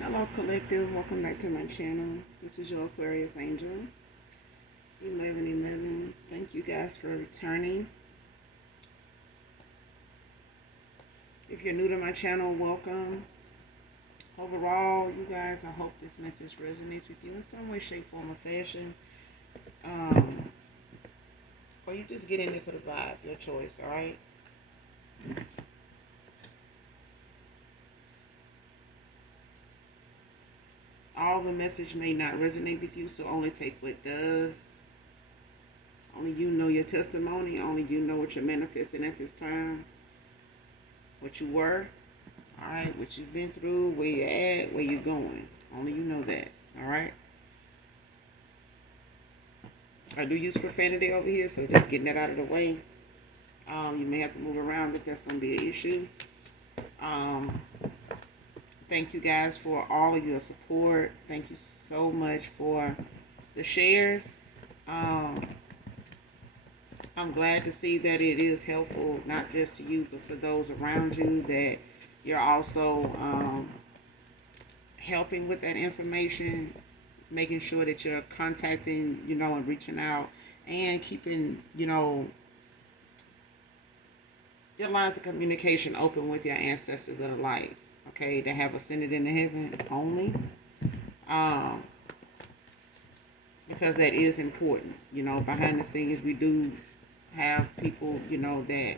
Hello, collective. Welcome back to my channel. This is your Aquarius Angel 1111. Thank you guys for returning. If you're new to my channel, welcome. Overall, you guys, I hope this message resonates with you in some way, shape, form, or fashion. Or you just get in there for the vibe, your choice, all right? All the message may not resonate with you, so only take what does. Only you know your testimony. Only you know what you're manifesting at this time. What you were. Alright, what you've been through, where you're at, where you're going. Only you know that. Alright? I do use profanity over here, so just getting that out of the way. You may have to move around if that's going to be an issue. Thank you guys for all of your support. Thank you so much for the shares. I'm glad to see that it is helpful, not just to you, but for those around you, that you're also helping with that information, making sure that you're contacting, and reaching out and keeping, your lines of communication open with your ancestors of the light, okay, that have ascended into heaven only, because that is important. Behind the scenes, we do have people, that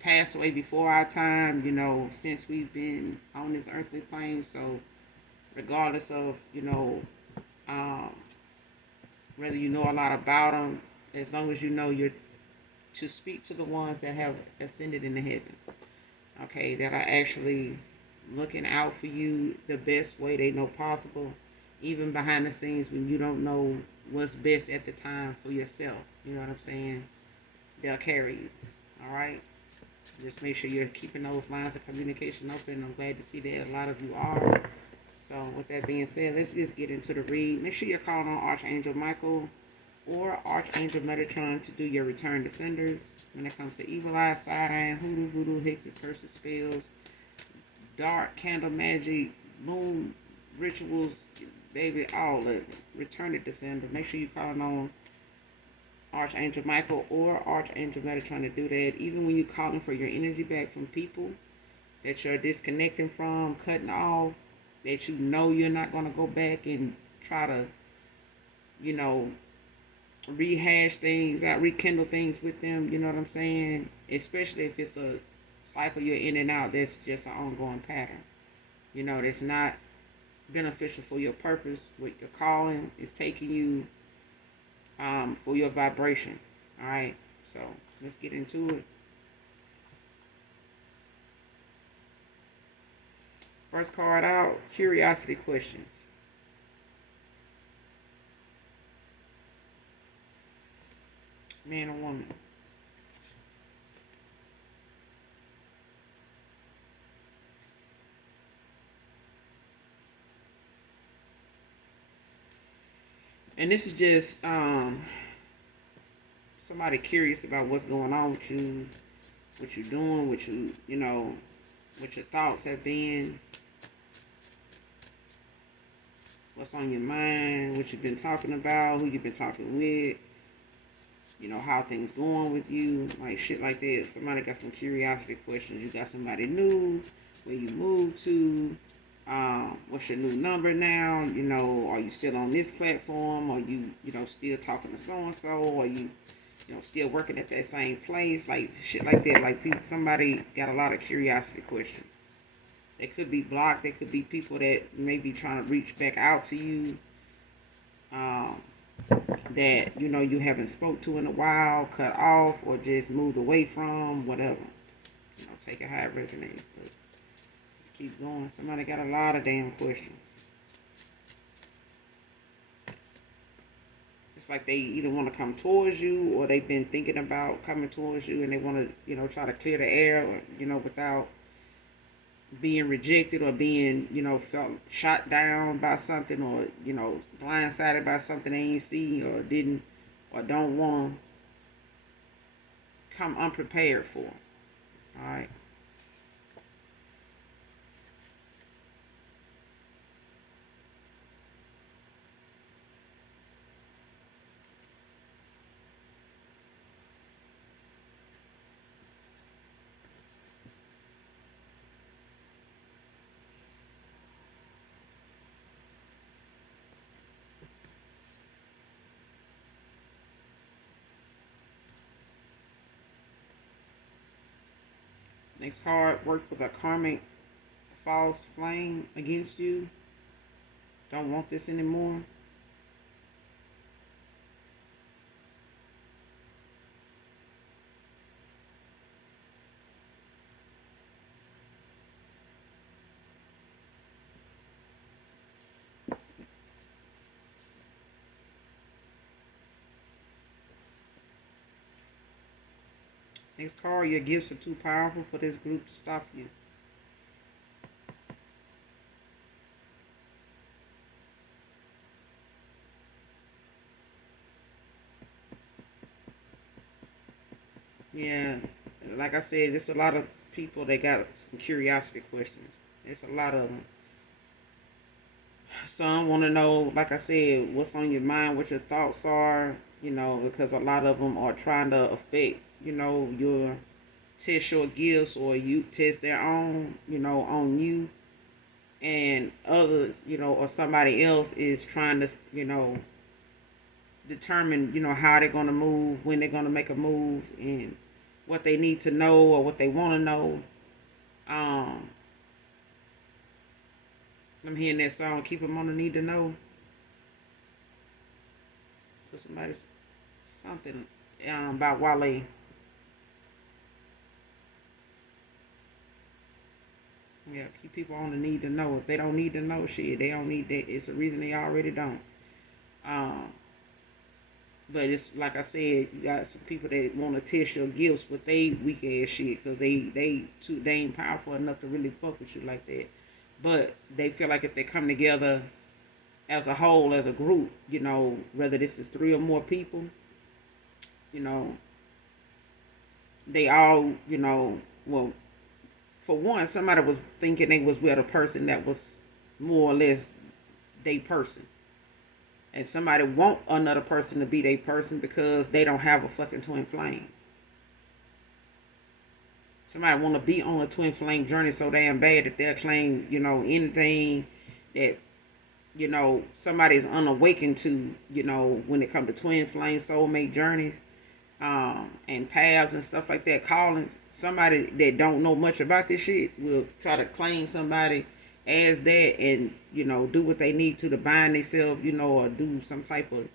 passed away before our time, since we've been on this earthly plane. So regardless of, whether you know a lot about them, as long as you know you're to speak to the ones that have ascended into heaven, okay, that are actually looking out for you the best way they know possible, even behind the scenes when you don't know what's best at the time for yourself. You know what I'm saying? They'll carry you. All right? Just make sure you're keeping those lines of communication open. I'm glad to see that a lot of you are. So with that being said, let's just get into the read. Make sure you're calling on Archangel Michael or Archangel Metatron to do your return descenders when it comes to evil eye, side eye, hoodoo, voodoo, hexes, curses, spells, dark candle magic, moon rituals, baby, all of it. Return it descender. Make sure you're calling on Archangel Michael or Archangel Metatron to do that. Even when you're calling for your energy back from people that you're disconnecting from, cutting off, that you know you're not going to go back and try to, rehash things out, rekindle things with them. You know what I'm saying? Especially if it's a cycle you're in and out, that's just an ongoing pattern. That's not beneficial for your purpose. What your calling is taking you for your vibration. All right, so let's get into it. First card out, curiosity questions. Man or woman? And this is just somebody curious about what's going on with you, what you're doing, what what your thoughts have been, what's on your mind, what you've been talking about, who you've been talking with, how things going with you, like shit like that. Somebody got some curiosity questions. You got somebody new, where you moved to, what's your new number now? Are you still on this platform? Are you, still talking to so-and-so? Are you, still working at that same place? Like shit like that. Like people, somebody got a lot of curiosity questions. They could be blocked. They could be people that may be trying to reach back out to you. That you haven't spoke to in a while, cut off, or just moved away from, whatever. Take it how it resonates. But let's keep going. Somebody got a lot of damn questions. It's like they either want to come towards you, or they've been thinking about coming towards you, and they want to, try to clear the air, or, without being rejected, or being, felt shot down by something, or, blindsided by something they ain't see, or didn't, or don't want to come unprepared for. All right. Next card, work with a karmic false flame against you. Don't want this anymore. Next card, your gifts are too powerful for this group to stop you. Yeah, like I said, it's a lot of people that got some curiosity questions. It's a lot of them. Some want to know, like I said, what's on your mind, what your thoughts are, because a lot of them are trying to affect, your test your gifts or you test their own, on you. And others, or somebody else is trying to, determine, how they're going to move, when they're going to make a move, and what they need to know or what they want to know. Um, I'm hearing that song, Keep Them on the Need to Know. For somebody's something about Wale. Yeah, keep people on the need to know. If they don't need to know shit, they don't need that. It's a reason they already don't. Um, but it's like I said, you got some people that want to test your gifts with they weak ass shit because they ain't powerful enough to really fuck with you like that. But they feel like if they come together as a whole, as a group, whether this is 3 or more people, you know, they all, well, for one, somebody was thinking they was with a person that was more or less they person. And somebody want another person to be their person because they don't have a fucking twin flame. Somebody want to be on a twin flame journey so damn bad that they'll claim, anything that, somebody's unawakened to, when it comes to twin flame soulmate journeys, and paths and stuff like that, callings. Somebody that don't know much about this shit will try to claim somebody as that and, do what they need to bind themselves, or do some type of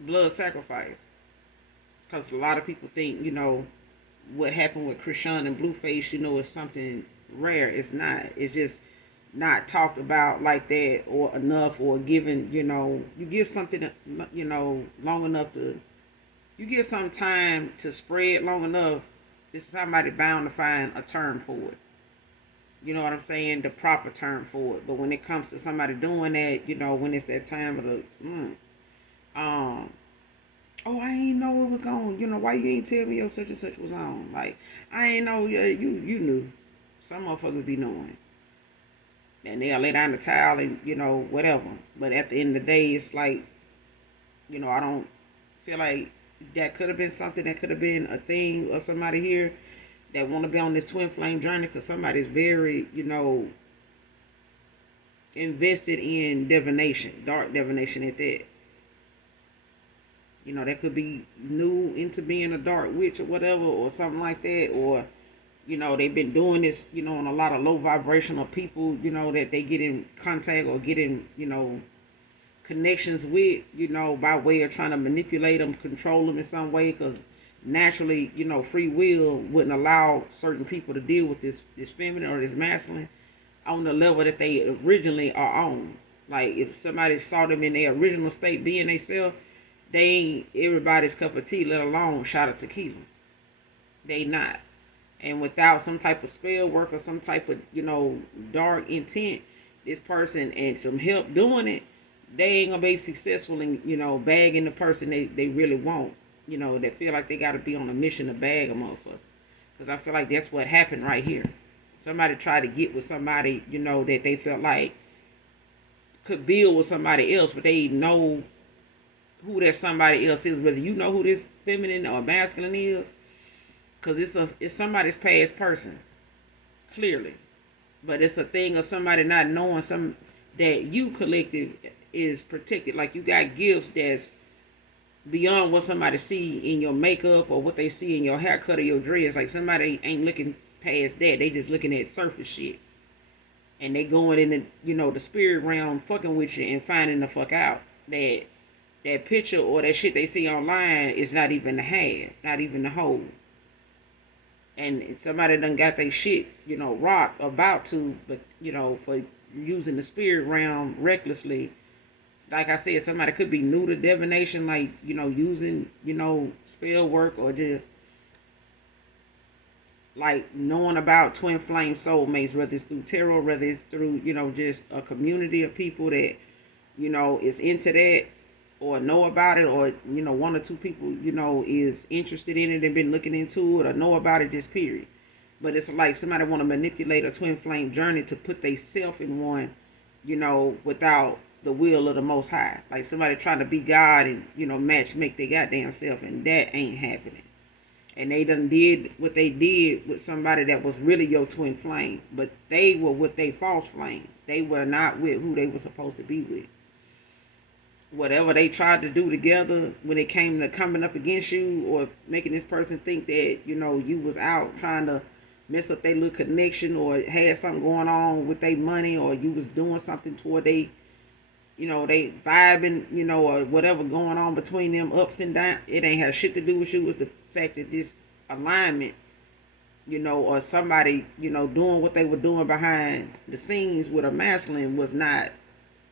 blood sacrifice. Because a lot of people think, what happened with Krishan and Blueface, is something rare. It's not. It's just not talked about like that or enough or given, you give something, long enough to, you give some time to spread long enough, it's somebody bound to find a term for it. You know what I'm saying? The proper term for it. But when it comes to somebody doing that, when it's that time of the, um, oh, I ain't know it was gone. Why you ain't tell me your such and such was on? Like, I ain't know, you knew. Some motherfuckers be knowing. And they'll lay down the towel and, whatever. But at the end of the day, it's like, I don't feel like that could have been something that could have been a thing or somebody here that want to be on this twin flame journey because somebody's very, invested in divination, dark divination at that. That could be new into being a dark witch or whatever or something like that. Or, they've been doing this, on a lot of low vibrational people, that they get in contact or get in, connections with, by way of trying to manipulate them, control them in some way. Because naturally, free will wouldn't allow certain people to deal with this feminine or this masculine on the level that they originally are on. Like if somebody saw them in their original state being themselves, they ain't everybody's cup of tea, let alone shot of tequila. They not. And without some type of spell work or some type of, dark intent, this person and some help doing it, they ain't gonna be successful in, bagging the person they really want. That feel like they gotta be on a mission to bag a motherfucker. Because I feel like that's what happened right here. Somebody tried to get with somebody, that they felt like could build with somebody else, but they know who that somebody else is, whether you know who this feminine or masculine is, because it's somebody's past person, clearly, but it's a thing of somebody not knowing some that you collective is protected. Like you got gifts that's beyond what somebody see in your makeup or what they see in your haircut or your dress. Like somebody ain't looking past that. They just looking at surface shit. And they going in the, the spirit realm fucking with you and finding the fuck out that that picture or that shit they see online is not even the half, not even the whole. And somebody done got their shit, rocked, about to, but, for using the spirit realm recklessly. Like I said, somebody could be new to divination, like, using, spell work or just like knowing about twin flame soulmates, whether it's through tarot, whether it's through, just a community of people that, is into that or know about it, or, one or two people, is interested in it and been looking into it or know about it, just period. But it's like somebody want to manipulate a twin flame journey to put they self in one, without the will of the Most High. Like somebody trying to be God and, match make their goddamn self, and that ain't happening. And they done did what they did with somebody that was really your twin flame, but they were with their false flame. They were not with who they were supposed to be with. Whatever they tried to do together when it came to coming up against you or making this person think that, you was out trying to mess up their little connection or had something going on with their money, or you was doing something toward they vibing, or whatever going on between them, ups and downs. It ain't had shit to do with you. It was the fact that this alignment, or somebody, doing what they were doing behind the scenes with a masculine was not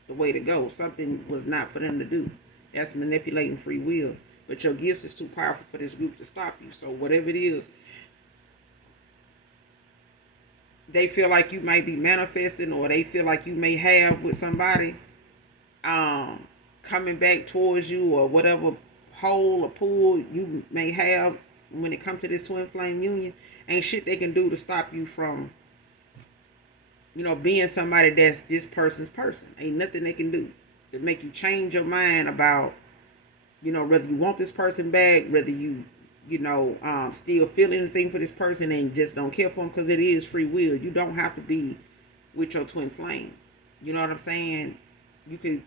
the way to go. Something was not for them to do. That's manipulating free will. But your gifts is too powerful for this group to stop you. So whatever it is, they feel like you might be manifesting, or they feel like you may have with somebody, coming back towards you, or whatever hole or pool you may have when it comes to this twin flame union, ain't shit they can do to stop you from, being somebody that's this person's person. Ain't nothing they can do to make you change your mind about, whether you want this person back, whether you, still feel anything for this person and just don't care for them, because it is free will. You don't have to be with your twin flame. You know what I'm saying? You could,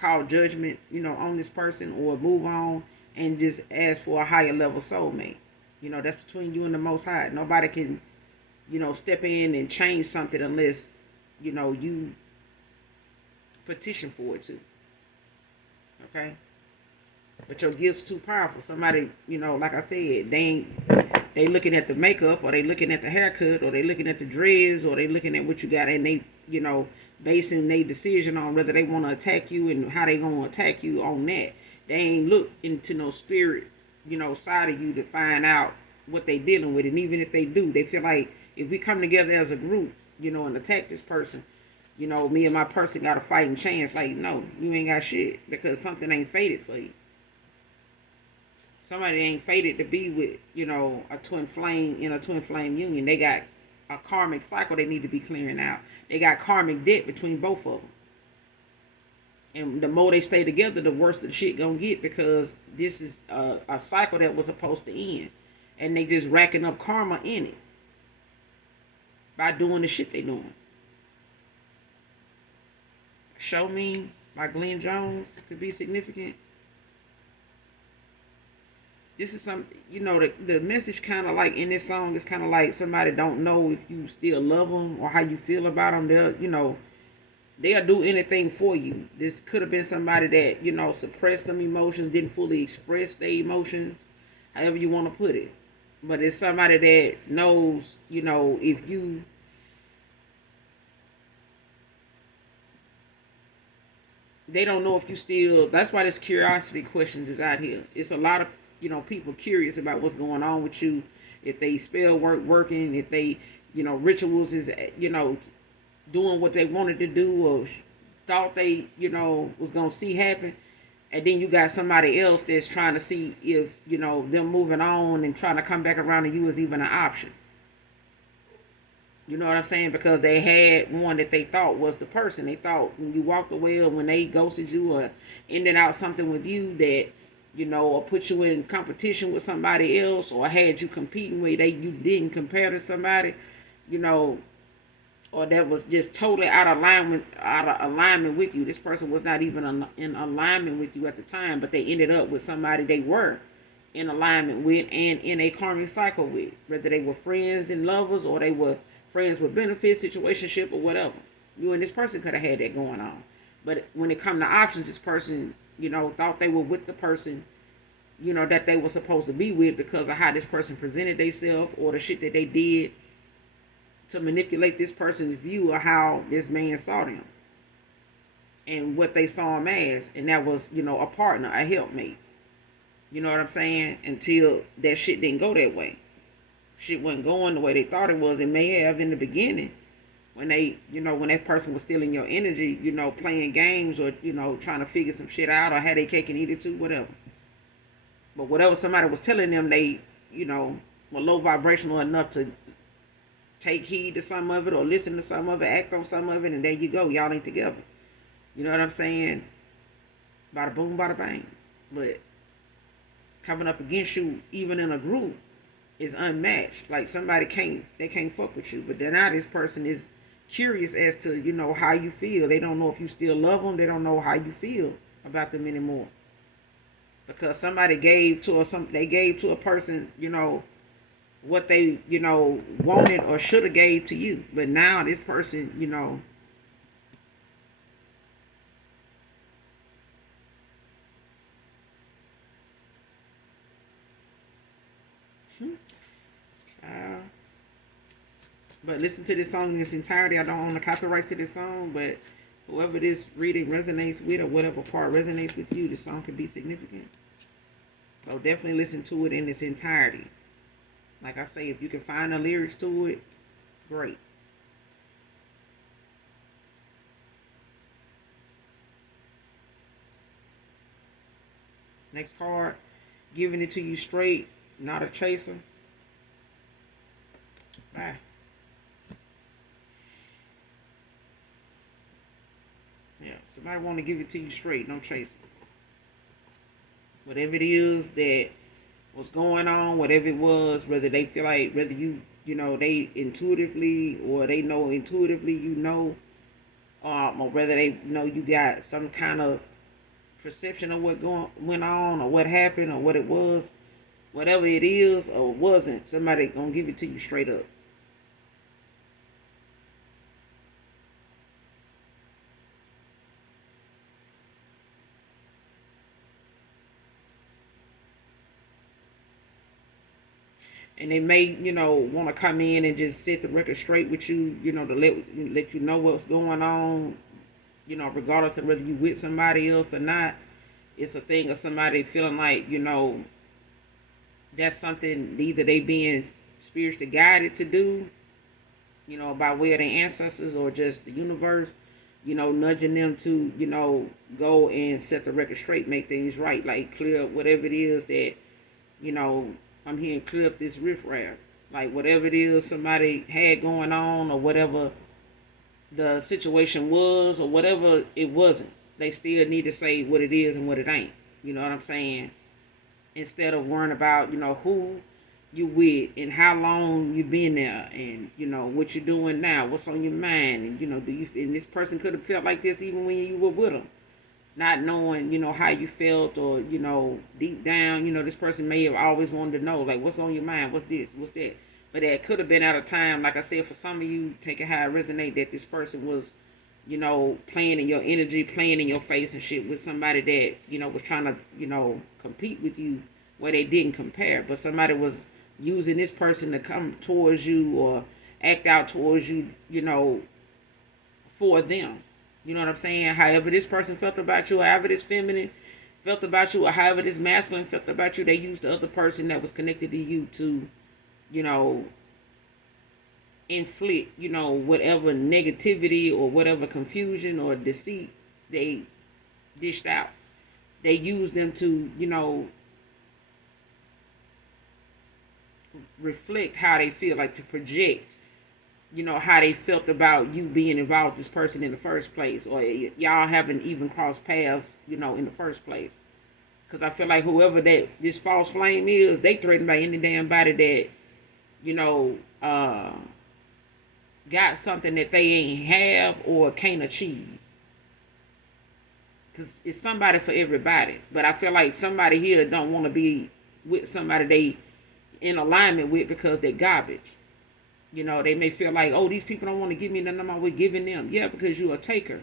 call judgment, on this person, or move on and just ask for a higher level soulmate. That's between you and the Most High. Nobody can, step in and change something unless, you petition for it too. Okay? But your gift's too powerful. Somebody, like I said, they looking at the makeup, or they looking at the haircut, or they looking at the dreads, or they looking at what you got, and they, basing their decision on whether they want to attack you and how they gonna attack you on that. They ain't look into no spirit, side of you to find out what they dealing with. And even if they do, they feel like if we come together as a group, and attack this person, me and my person got a fighting chance. Like, no, you ain't got shit, because something ain't fated for you. Somebody ain't fated to be with, a twin flame in a twin flame union. They got a karmic cycle they need to be clearing out. They got karmic debt between both of them. And the more they stay together, the worse the shit gonna get, because this is a cycle that was supposed to end. And they just racking up karma in it by doing the shit they doing. Show Me by Glenn Jones could be significant. This is some, the message kind of like in this song is kind of like somebody don't know if you still love them or how you feel about them. They'll do anything for you. This could have been somebody that, suppressed some emotions, didn't fully express their emotions, however you want to put it. But it's somebody that knows, if you, they don't know if you still, that's why this curiosity questions is out here. It's a lot of, people curious about what's going on with you, if they spell working, if they, rituals is, doing what they wanted to do or thought they, was going to see happen. And then you got somebody else that's trying to see if, them moving on and trying to come back around to you is even an option. You know what I'm saying? Because they had one that they thought was the person. They thought when you walked away, or when they ghosted you, or ended out something with you that, or put you in competition with somebody else, or had you competing where you didn't compare to somebody, or that was just totally out of alignment with you. This person was not even in alignment with you at the time, but they ended up with somebody they were in alignment with and in a karmic cycle with, whether they were friends and lovers or they were friends with benefits, situationship, or whatever. You and this person could have had that going on. But when it come to options, this person, thought they were with the person, that they were supposed to be with because of how this person presented themselves or the shit that they did to manipulate this person's view of how this man saw them and what they saw him as. And that was, a partner, a helpmate. You know what I'm saying? Until that shit didn't go that way. Shit wasn't going the way they thought it was. It may have in the beginning when they, when that person was stealing your energy, playing games or, trying to figure some shit out or had a cake and eat it too, whatever. But whatever somebody was telling them, they, were low vibrational enough to take heed to some of it or listen to some of it, act on some of it, and there you go. Y'all ain't together. You know what I'm saying? Bada boom, bada bang. But coming up against you, even in a group, is unmatched. Like somebody can't fuck with you. But then now this person is curious as to, how you feel. They don't know if you still love them. They don't know how you feel about them anymore. Because somebody gave to a person, what they, wanted or should have gave to you. But now this person, but listen to this song in its entirety. I don't own the copyrights to this song, but whoever this reading resonates with or whatever part resonates with you, this song could be significant. So definitely listen to it in its entirety. Like I say, if you can find the lyrics to it, great. Next card, giving it to you straight, not a chaser. Bye. Yeah, somebody want to give it to you straight, no chaser. Whatever it is that was going on, whatever it was, whether they feel like, whether they intuitively or they know intuitively, or whether they know you got some kind of perception of what went on or what happened or what it was, whatever it is or wasn't, somebody gonna give it to you straight up. And they may, want to come in and just set the record straight with you, to let you know what's going on, regardless of whether you with somebody else or not. It's a thing of somebody feeling like, that's something either they being spiritually guided to do, by way of their ancestors or just the universe, nudging them to, go and set the record straight, make things right, like clear up whatever it is that, I'm here and clear up this riffraff. Like whatever it is somebody had going on or whatever the situation was or whatever it wasn't. They still need to say what it is and what it ain't. You know what I'm saying? Instead of worrying about, who you with and how long you been there and, what you're doing now, what's on your mind. And, and this person could have felt like this even when you were with them. Not knowing, how you felt or, deep down, this person may have always wanted to know, like, what's on your mind? What's this? What's that? But that could have been at a time, like I said, for some of you, taking how it resonate that this person was, playing in your energy, playing in your face and shit with somebody that, was trying to, compete with you where they didn't compare. But somebody was using this person to come towards you or act out towards you, for them. You know what I'm saying? However this person felt about you, however this feminine felt about you, or however this masculine felt about you, they used the other person that was connected to you to, inflict, whatever negativity or whatever confusion or deceit they dished out. They used them to, reflect how they feel, like to project how they felt about you being involved with this person in the first place, or y'all haven't even crossed paths, in the first place. Because I feel like whoever that this false flame is, they threatened by any damn body that, got something that they ain't have or can't achieve. Because it's somebody for everybody. But I feel like somebody here don't want to be with somebody they in alignment with because they're garbage. You know, they may feel like, oh, these people don't want to give me nothing, I'm always giving them. Yeah, because you're a taker.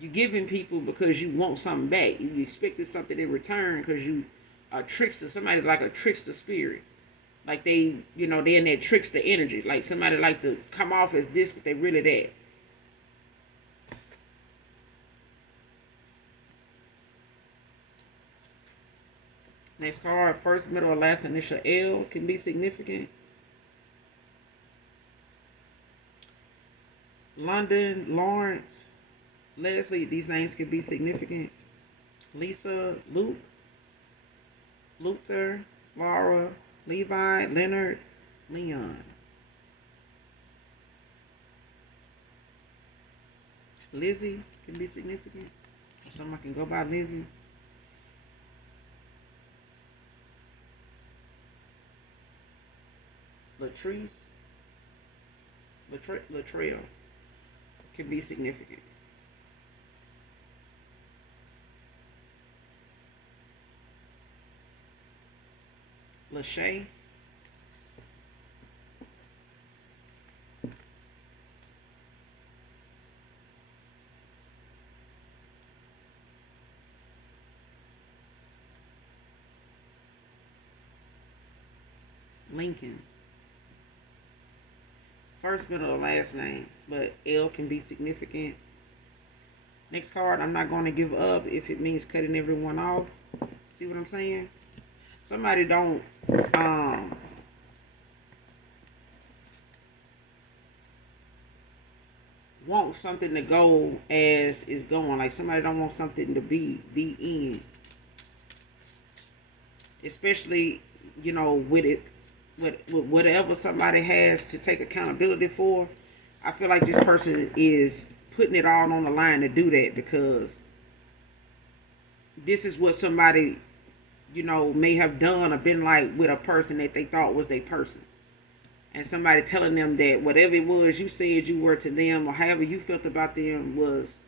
You're giving people because you want something back. You expected something in return because you a trickster. Somebody like a trickster spirit. Like they, you know, they're in that trickster energy. Like somebody like to come off as this, but they really that. Next card, first, middle, or last initial L can be significant. London, Lawrence, Leslie, these names can be significant. Lisa, Luke, Luther, Laura, Levi, Leonard, Leon. Lizzie can be significant. Someone can go by Lizzie. Latrice, Latrell can be significant. Lachey, Lincoln. First, middle, or last name, but L can be significant. Next card, I'm not going to give up if it means cutting everyone off. See what I'm saying? Somebody don't want something to go as it's going. Like somebody don't want something to be the end. Especially, you know, with it, with whatever somebody has to take accountability for. I feel like this person is putting it all on the line to do that because this is what somebody, you know, may have done or been like with a person that they thought was their person. And somebody telling them that whatever it was you said you were to them or however you felt about them was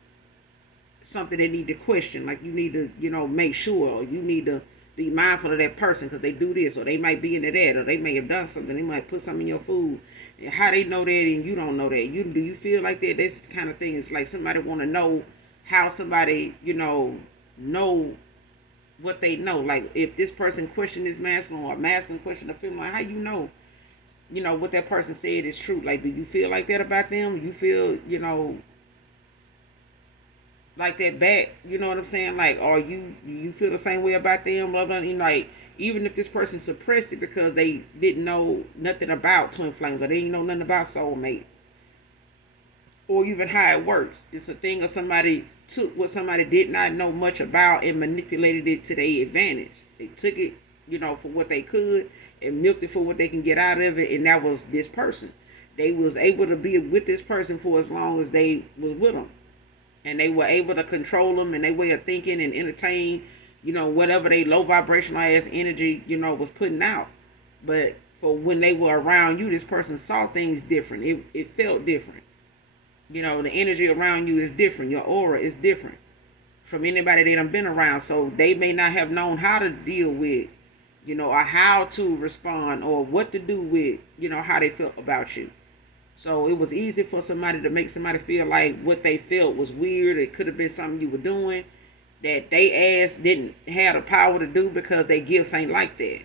something they need to question. Like you need to, you know, make sure, or you need to be mindful of that person because they do this, or they might be into that, or they may have done something. They might put something in your food. And how they know that and you don't know that? Do you feel like that? That's the kind of thing. It's like somebody want to know how somebody, you know what they know. Like if this person questioned this masculine or a masculine question the female, like how you know what that person said is true. Like do you feel like that about them? You feel, you know, like that back, you know what I'm saying? Like, or you feel the same way about them, blah blah. You know, like even if this person suppressed it because they didn't know nothing about twin flames or they didn't know nothing about soulmates, or even how it works. It's a thing of somebody took what somebody did not know much about and manipulated it to their advantage. They took it, you know, for what they could and milked it for what they can get out of it, and that was this person. They was able to be with this person for as long as they was with them, and they were able to control them and their way of thinking and entertain, you know, whatever they low vibrational ass energy, you know, was putting out. But for when they were around you, this person saw things different. It felt different. You know, the energy around you is different. Your aura is different from anybody that done been around. So they may not have known how to deal with, you know, or how to respond or what to do with, you know, how they felt about you. So it was easy for somebody to make somebody feel like what they felt was weird. It could have been something you were doing that they ass didn't have the power to do because their gifts ain't like that.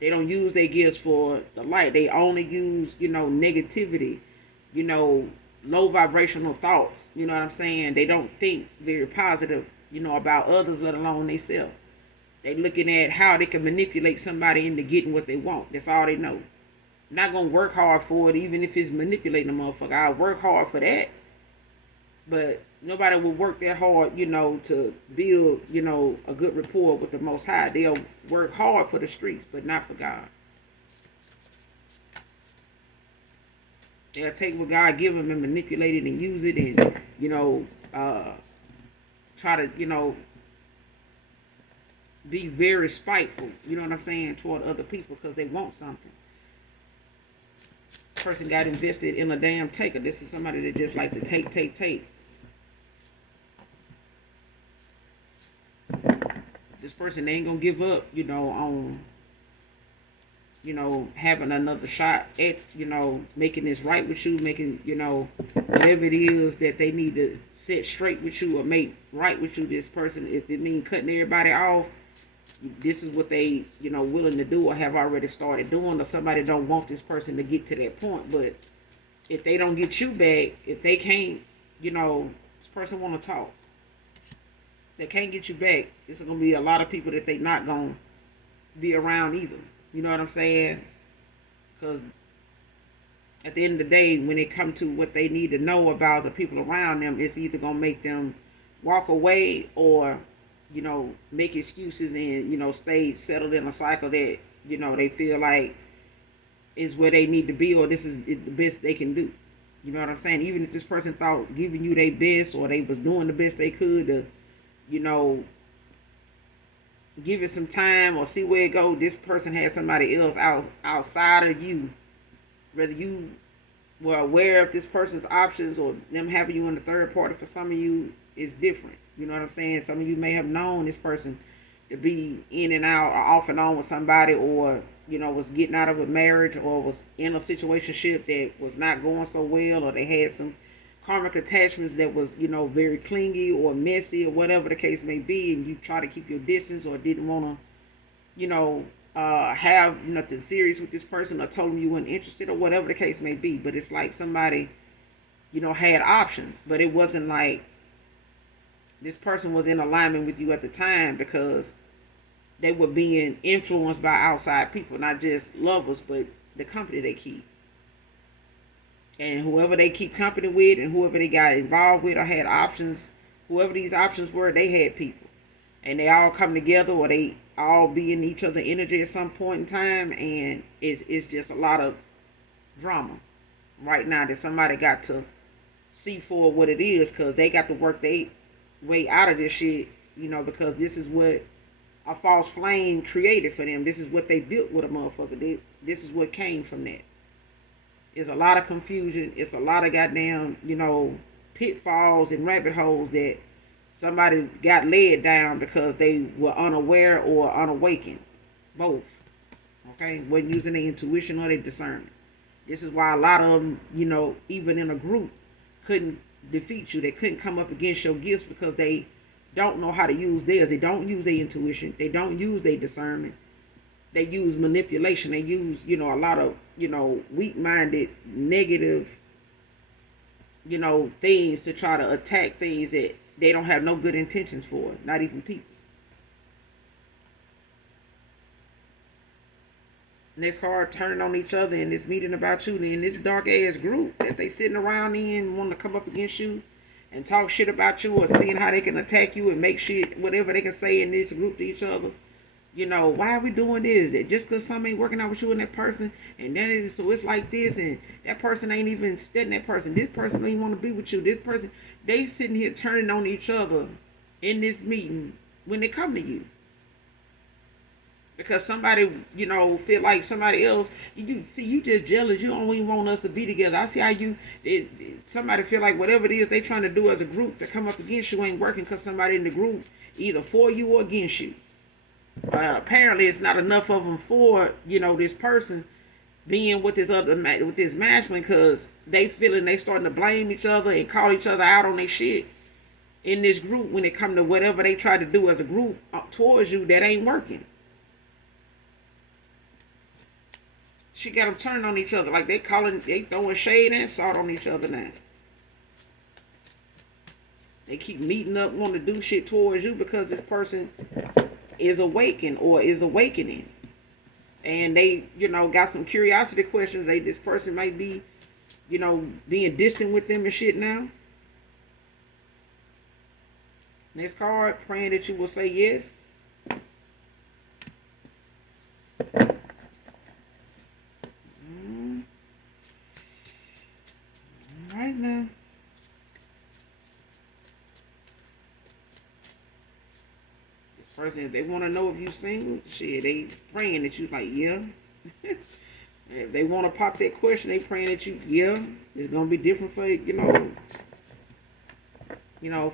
They don't use their gifts for the light. They only use, you know, negativity, you know, low vibrational thoughts. You know what I'm saying? They don't think very positive, you know, about others, let alone themselves. They looking at how they can manipulate somebody into getting what they want. That's all they know. Not gonna work hard for it, even if it's manipulating a motherfucker. I'll work hard for that. But nobody will work that hard, you know, to build, you know, a good rapport with the Most High. They'll work hard for the streets, but not for God. They'll take what God give them and manipulate it and use it and, you know, try to, you know, be very spiteful, you know what I'm saying, toward other people because they want something. person got invested in a damn taker. This is somebody that just like to take. This person ain't gonna give up, on having another shot at, making this right with you, making, whatever it is that they need to set straight with you or make right with you. This person, if it means cutting everybody off, this is what they, willing to do or have already started doing, or somebody don't want this person to get to that point. But if they don't get you back, if they can't, this person want to talk. They can't get you back. It's going to be a lot of people that they not going to be around either. You know what I'm saying? Because at the end of the day, when it comes to what they need to know about the people around them, it's either going to make them walk away or, make excuses and, stay settled in a cycle that, they feel like is where they need to be, or this is the best they can do. You know what I'm saying? Even if this person thought giving you their best or they was doing the best they could to, give it some time or see where it go, this person had somebody else outside of you. Whether you were aware of this person's options or them having you in the third party, for some of you is different. You know what I'm saying? Some of you may have known this person to be in and out or off and on with somebody, or was getting out of a marriage or was in a situationship that was not going so well, or they had some karmic attachments that was, very clingy or messy or whatever the case may be, and you try to keep your distance or didn't want to, have nothing serious with this person, or told them you weren't interested or whatever the case may be. But it's like somebody, had options, but it wasn't like this person was in alignment with you at the time, because they were being influenced by outside people, not just lovers, but the company they keep. And whoever they keep company with and whoever they got involved with or had options, whoever these options were, they had people. And they all come together, or they all be in each other's energy at some point in time. And it's just a lot of drama right now that somebody got to see for what it is, because they got to work their way out of this shit, because this is what a false flame created for them. This is what they built with a motherfucker. This is what came from that. It's a lot of confusion. It's a lot of goddamn, pitfalls and rabbit holes that somebody got led down because they were unaware or unawakened. Both. Okay? Wasn't using their intuition or their discernment. This is why a lot of them, even in a group, couldn't defeat you. They couldn't come up against your gifts because they don't know how to use theirs. They don't use their intuition. They don't use their discernment. They use manipulation. They use, a lot of, weak-minded, negative, things to try to attack things that they don't have no good intentions for, not even people. Next card, turning on each other in this meeting about you. In this dark-ass group that they sitting around in, wanting to come up against you and talk shit about you, or seeing how they can attack you and make shit, whatever they can say in this group to each other. Why are we doing this? That just because something ain't working out with you and that person, and then it's like this, and that person ain't even studying that person. This person don't even want to be with you. This person, they sitting here turning on each other in this meeting when they come to you. Because somebody, feel like somebody else, you just jealous. You don't even want us to be together. I see how somebody feel like whatever it is they trying to do as a group to come up against you ain't working, because somebody in the group either for you or against you. Apparently it's not enough of them for, this person being with this masculine, because they feeling they starting to blame each other and call each other out on their shit in this group when it come to whatever they try to do as a group towards you that ain't working. She got them turning on each other like they throwing shade and salt on each other now. They keep meeting up, wanting to do shit towards you because this person is awakened or is awakening. And they, got some curiosity questions. This person might be, being distant with them and shit now. Next card, praying that you will say yes. All right now. This person, if they want to know if you single, shit, they praying that you like, yeah. If they want to pop that question, they praying that you, yeah, it's gonna be different for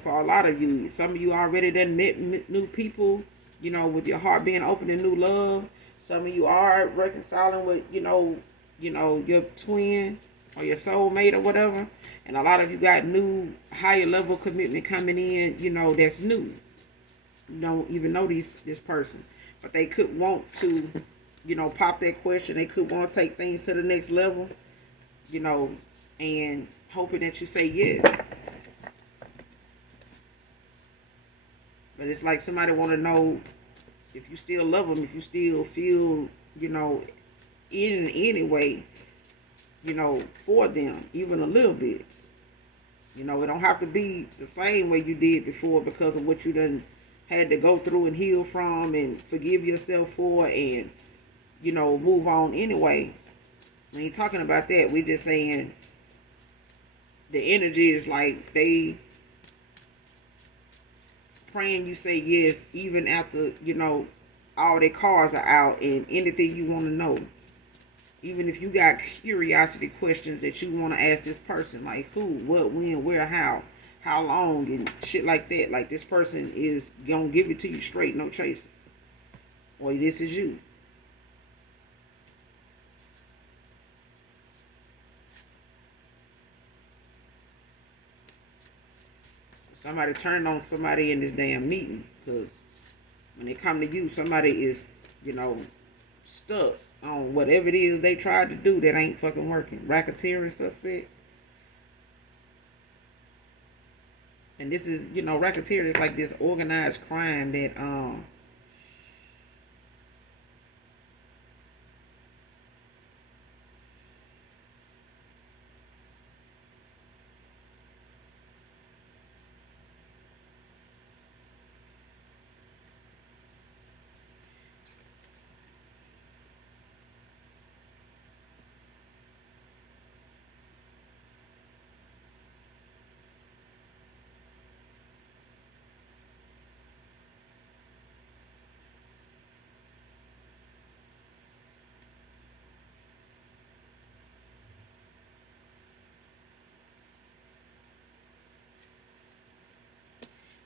for a lot of you. Some of you already done met new people, with your heart being open to new love. Some of you are reconciling with, your twin or your soulmate or whatever. And a lot of you got new higher level commitment coming in, that's new. You don't even know this person. But they could want to, pop that question. They could want to take things to the next level, and hoping that you say yes. But it's like somebody want to know if you still love them, if you still feel, in any way, for them, even a little bit. It don't have to be the same way you did before because of what you done had to go through and heal from and forgive yourself for and, move on anyway. We ain't talking about that. We just saying the energy is like they praying you say yes even after, all their cards are out and anything you want to know. Even if you got curiosity questions that you want to ask this person, like who, what, when, where, how long, and shit like that. Like this person is gonna give it to you straight, no chasing. Or this is you. Somebody turned on somebody in this damn meeting because when they come to you, somebody is, stuck on whatever it is they tried to do that ain't fucking working. Racketeering suspect. And this is, racketeering is like this organized crime that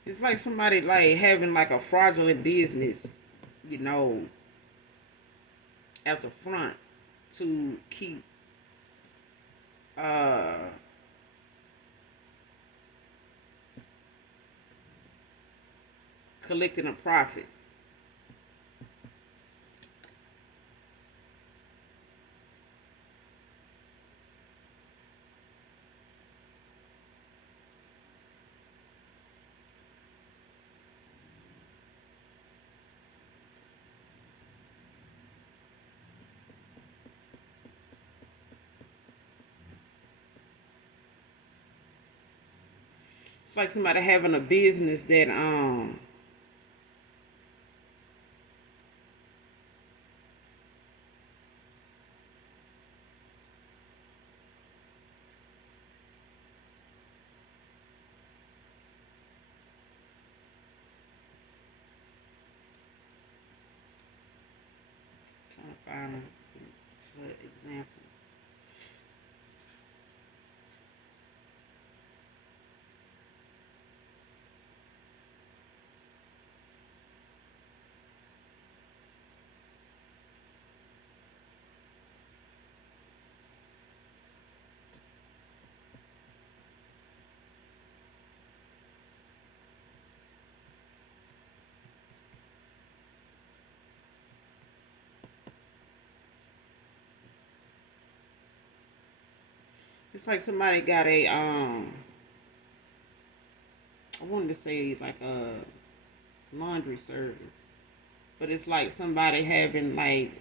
it's like somebody like having like a fraudulent business, you know, as a front to keep uh collecting a profit. It's like somebody having a business that trying to find an example. It's like somebody got a I wanted to say like a laundry service, but it's like somebody having like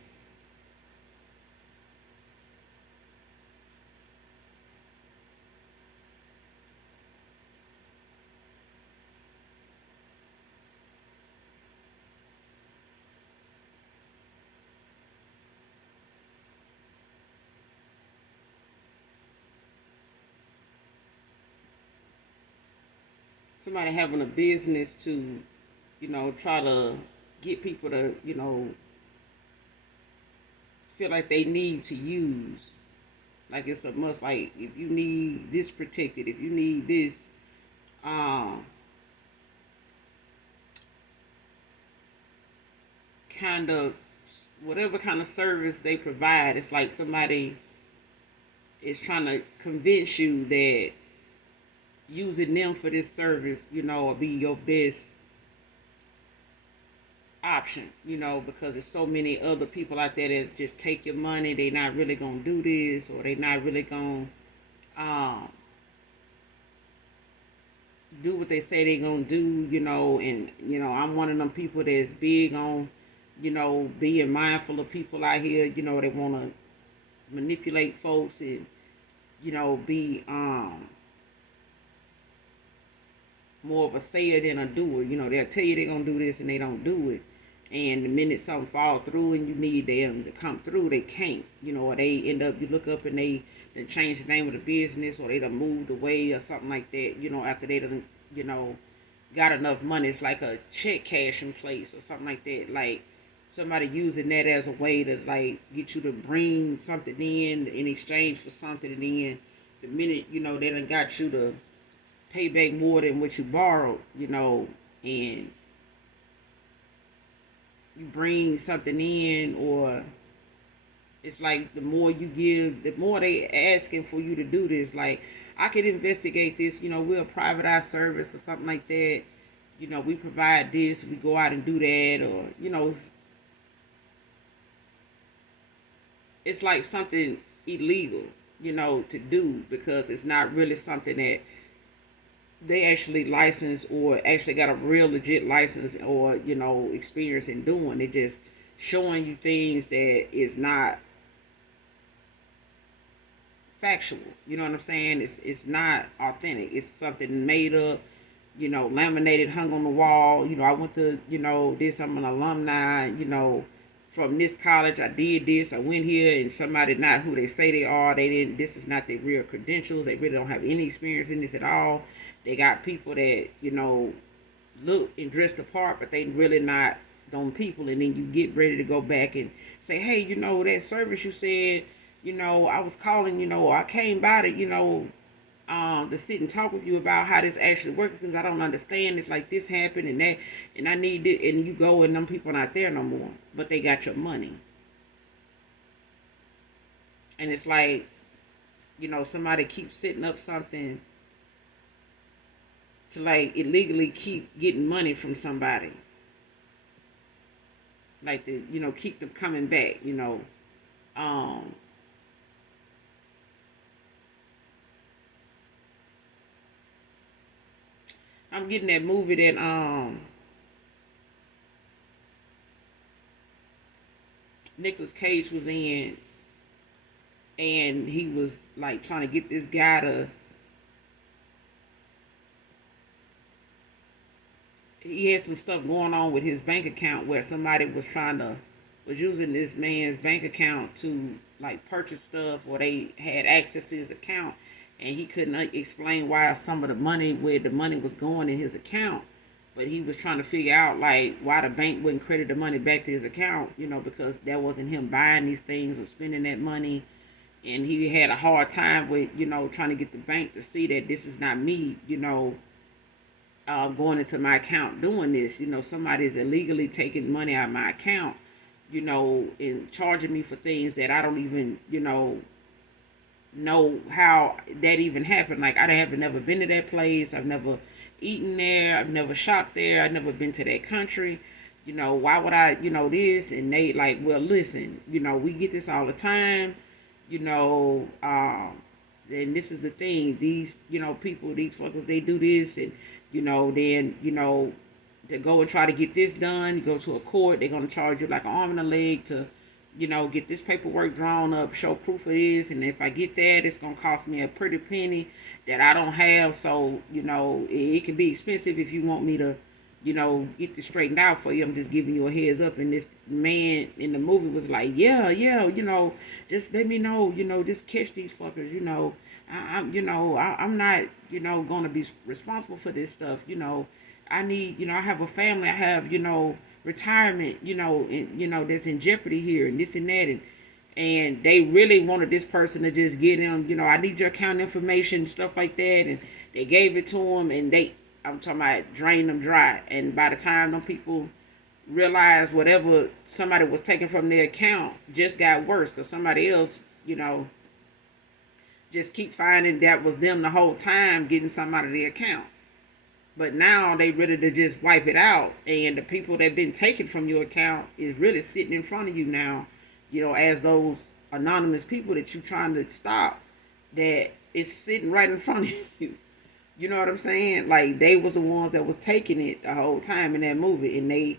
somebody having a business to, try to get people to, feel like they need to use. Like it's a must. Like if you need this protected, if you need this, um, kind of whatever kind of service they provide, it's like somebody is trying to convince you that using them for this service, will be your best option, because there's so many other people out there that just take your money. They not really gonna do this, or they not really gonna um, do what they say they gonna do, and I'm one of them people that's big on, being mindful of people out here, that wanna manipulate folks and, be more of a sayer than a doer. They'll tell you they're gonna do this and they don't do it. And the minute something fall through and you need them to come through, they can't. Or they end up, you look up and they change the name of the business, or they done moved away or something like that. After they done, got enough money. It's like a check cashing place or something like that. Like somebody using that as a way to like get you to bring something in exchange for something, and then the minute they done got you to pay back more than what you borrowed, and you bring something in, or it's like the more you give, the more they asking for you to do this. Like, I could investigate this, we're a private eye service or something like that. We provide this, we go out and do that, or, it's like something illegal, to do, because it's not really something that they actually licensed or actually got a real legit license or experience in doing. They just showing you things that is not factual. You know what I'm saying? It's not authentic. It's something made up, laminated, hung on the wall. I went to, this, I'm an alumni, from this college. I did this, I went here, and somebody not who they say they are. They didn't, this is not their real credentials. They really don't have any experience in this at all. They got people that, look and dress the part, but they really not them people. And then you get ready to go back and say, hey, that service you said, I was calling, I came by to, to sit and talk with you about how this actually works, because I don't understand. It's like this happened and that, and I need it. And you go, and them people not there no more, but they got your money. And it's like, somebody keeps setting up something to like illegally keep getting money from somebody, like to keep them coming back. Um, I'm getting that movie that Nicolas Cage was in, and he was like trying to get this guy to. He had some stuff going on with his bank account where somebody was using this man's bank account to like purchase stuff, or they had access to his account, and he couldn't explain why some of the money, where the money was going in his account. But he was trying to figure out like why the bank wouldn't credit the money back to his account, because that wasn't him buying these things or spending that money. And he had a hard time with, trying to get the bank to see that this is not me, going into my account doing this. Somebody's illegally taking money out of my account, and charging me for things that I don't even, know how that even happened. Like, I haven't never been to that place. I've never eaten there. I've never shopped there. I've never been to that country. Why would I, this? And they like, well, listen, we get this all the time, and this is the thing. These, people, these fuckers, they do this, and, then, to go and try to get this done, you go to a court, they're going to charge you like an arm and a leg to, get this paperwork drawn up, show proof of this, and if I get that, it's going to cost me a pretty penny that I don't have. So, it can be expensive if you want me to, get this straightened out for you. I'm just giving you a heads up. And this man in the movie was like, yeah, just let me know, just catch these fuckers, I'm not, going to be responsible for this stuff, I need, I have a family, I have, retirement, and, that's in jeopardy here, and this and that. And they really wanted this person to just get them, I need your account information, stuff like that. And they gave it to them, and I'm talking about drain them dry. And by the time them people realized whatever somebody was taking from their account just got worse, because somebody else, just keep finding that was them the whole time getting something out of their account. But now they ready to just wipe it out, and the people that been taken from your account is really sitting in front of you now, as those anonymous people that you're trying to stop, that is sitting right in front of you. You know what I'm saying? Like, they was the ones that was taking it the whole time in that movie, and they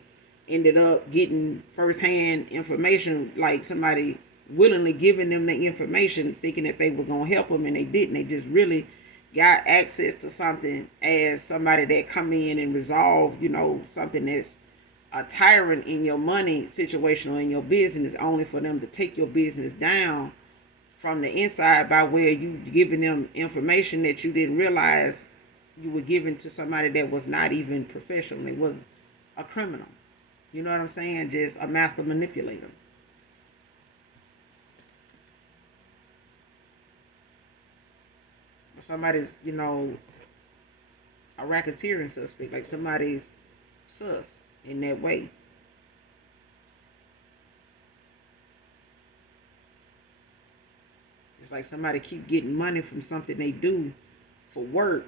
ended up getting firsthand information, like somebody willingly giving them the information, thinking that they were gonna help them, and they didn't. They just really got access to something as somebody that come in and resolve, something that's a tyrant in your money situation or in your business, only for them to take your business down from the inside by way of you giving them information that you didn't realize you were giving to somebody that was not even professional. It was a criminal. You know what I'm saying? Just a master manipulator. Somebody's, a racketeering suspect, like somebody's sus in that way. It's like somebody keep getting money from something they do for work,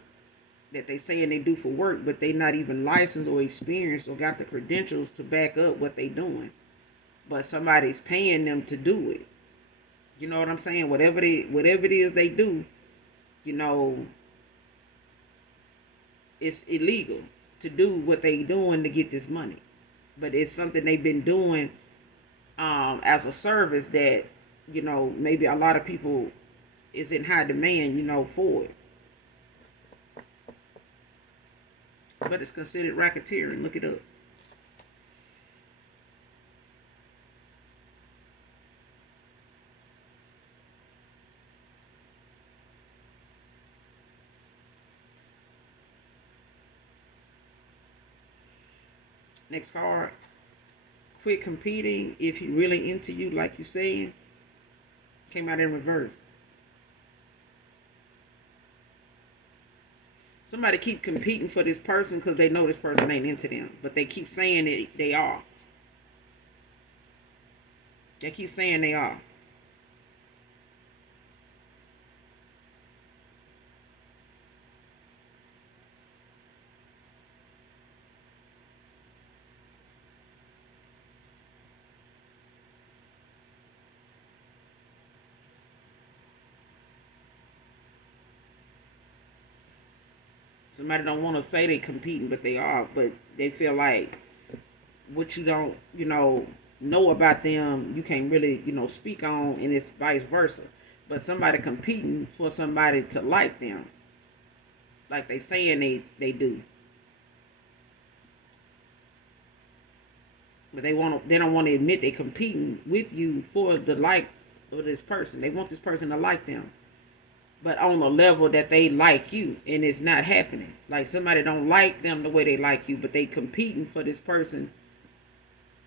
that they saying they do for work, but they not even licensed or experienced or got the credentials to back up what they doing. But somebody's paying them to do it. You know what I'm saying? Whatever it is they do, it's illegal to do what they doing to get this money. But it's something they've been doing as a service that, maybe a lot of people is in high demand, for it. But it's considered racketeering. Look it up. Next card. Quit competing if he really into you, like you saying. Came out in reverse. Somebody keep competing for this person because they know this person ain't into them, but they keep saying that they are. They keep saying they are. Somebody don't want to say they competing, but they are. But they feel like what you don't, know about them, you can't really, speak on, and it's vice versa. But somebody competing for somebody to like them, like they saying they do. But they don't want to admit they competing with you for the like of this person. They want this person to like them, but on a level that they like you, and it's not happening. Like somebody don't like them the way they like you, but they competing for this person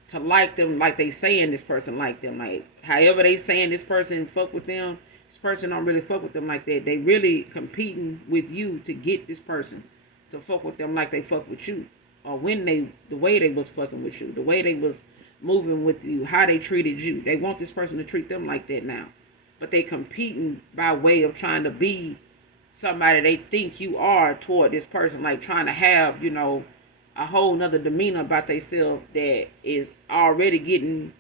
to like them, like they saying this person like them. Like however they saying this person fuck with them, this person don't really fuck with them like that. They really competing with you to get this person to fuck with them like they fuck with you, or the way they was fucking with you, the way they was moving with you, how they treated you. They want this person to treat them like that now. But they competing by way of trying to be somebody they think you are toward this person, like trying to have, a whole nother demeanor about themselves that is already getting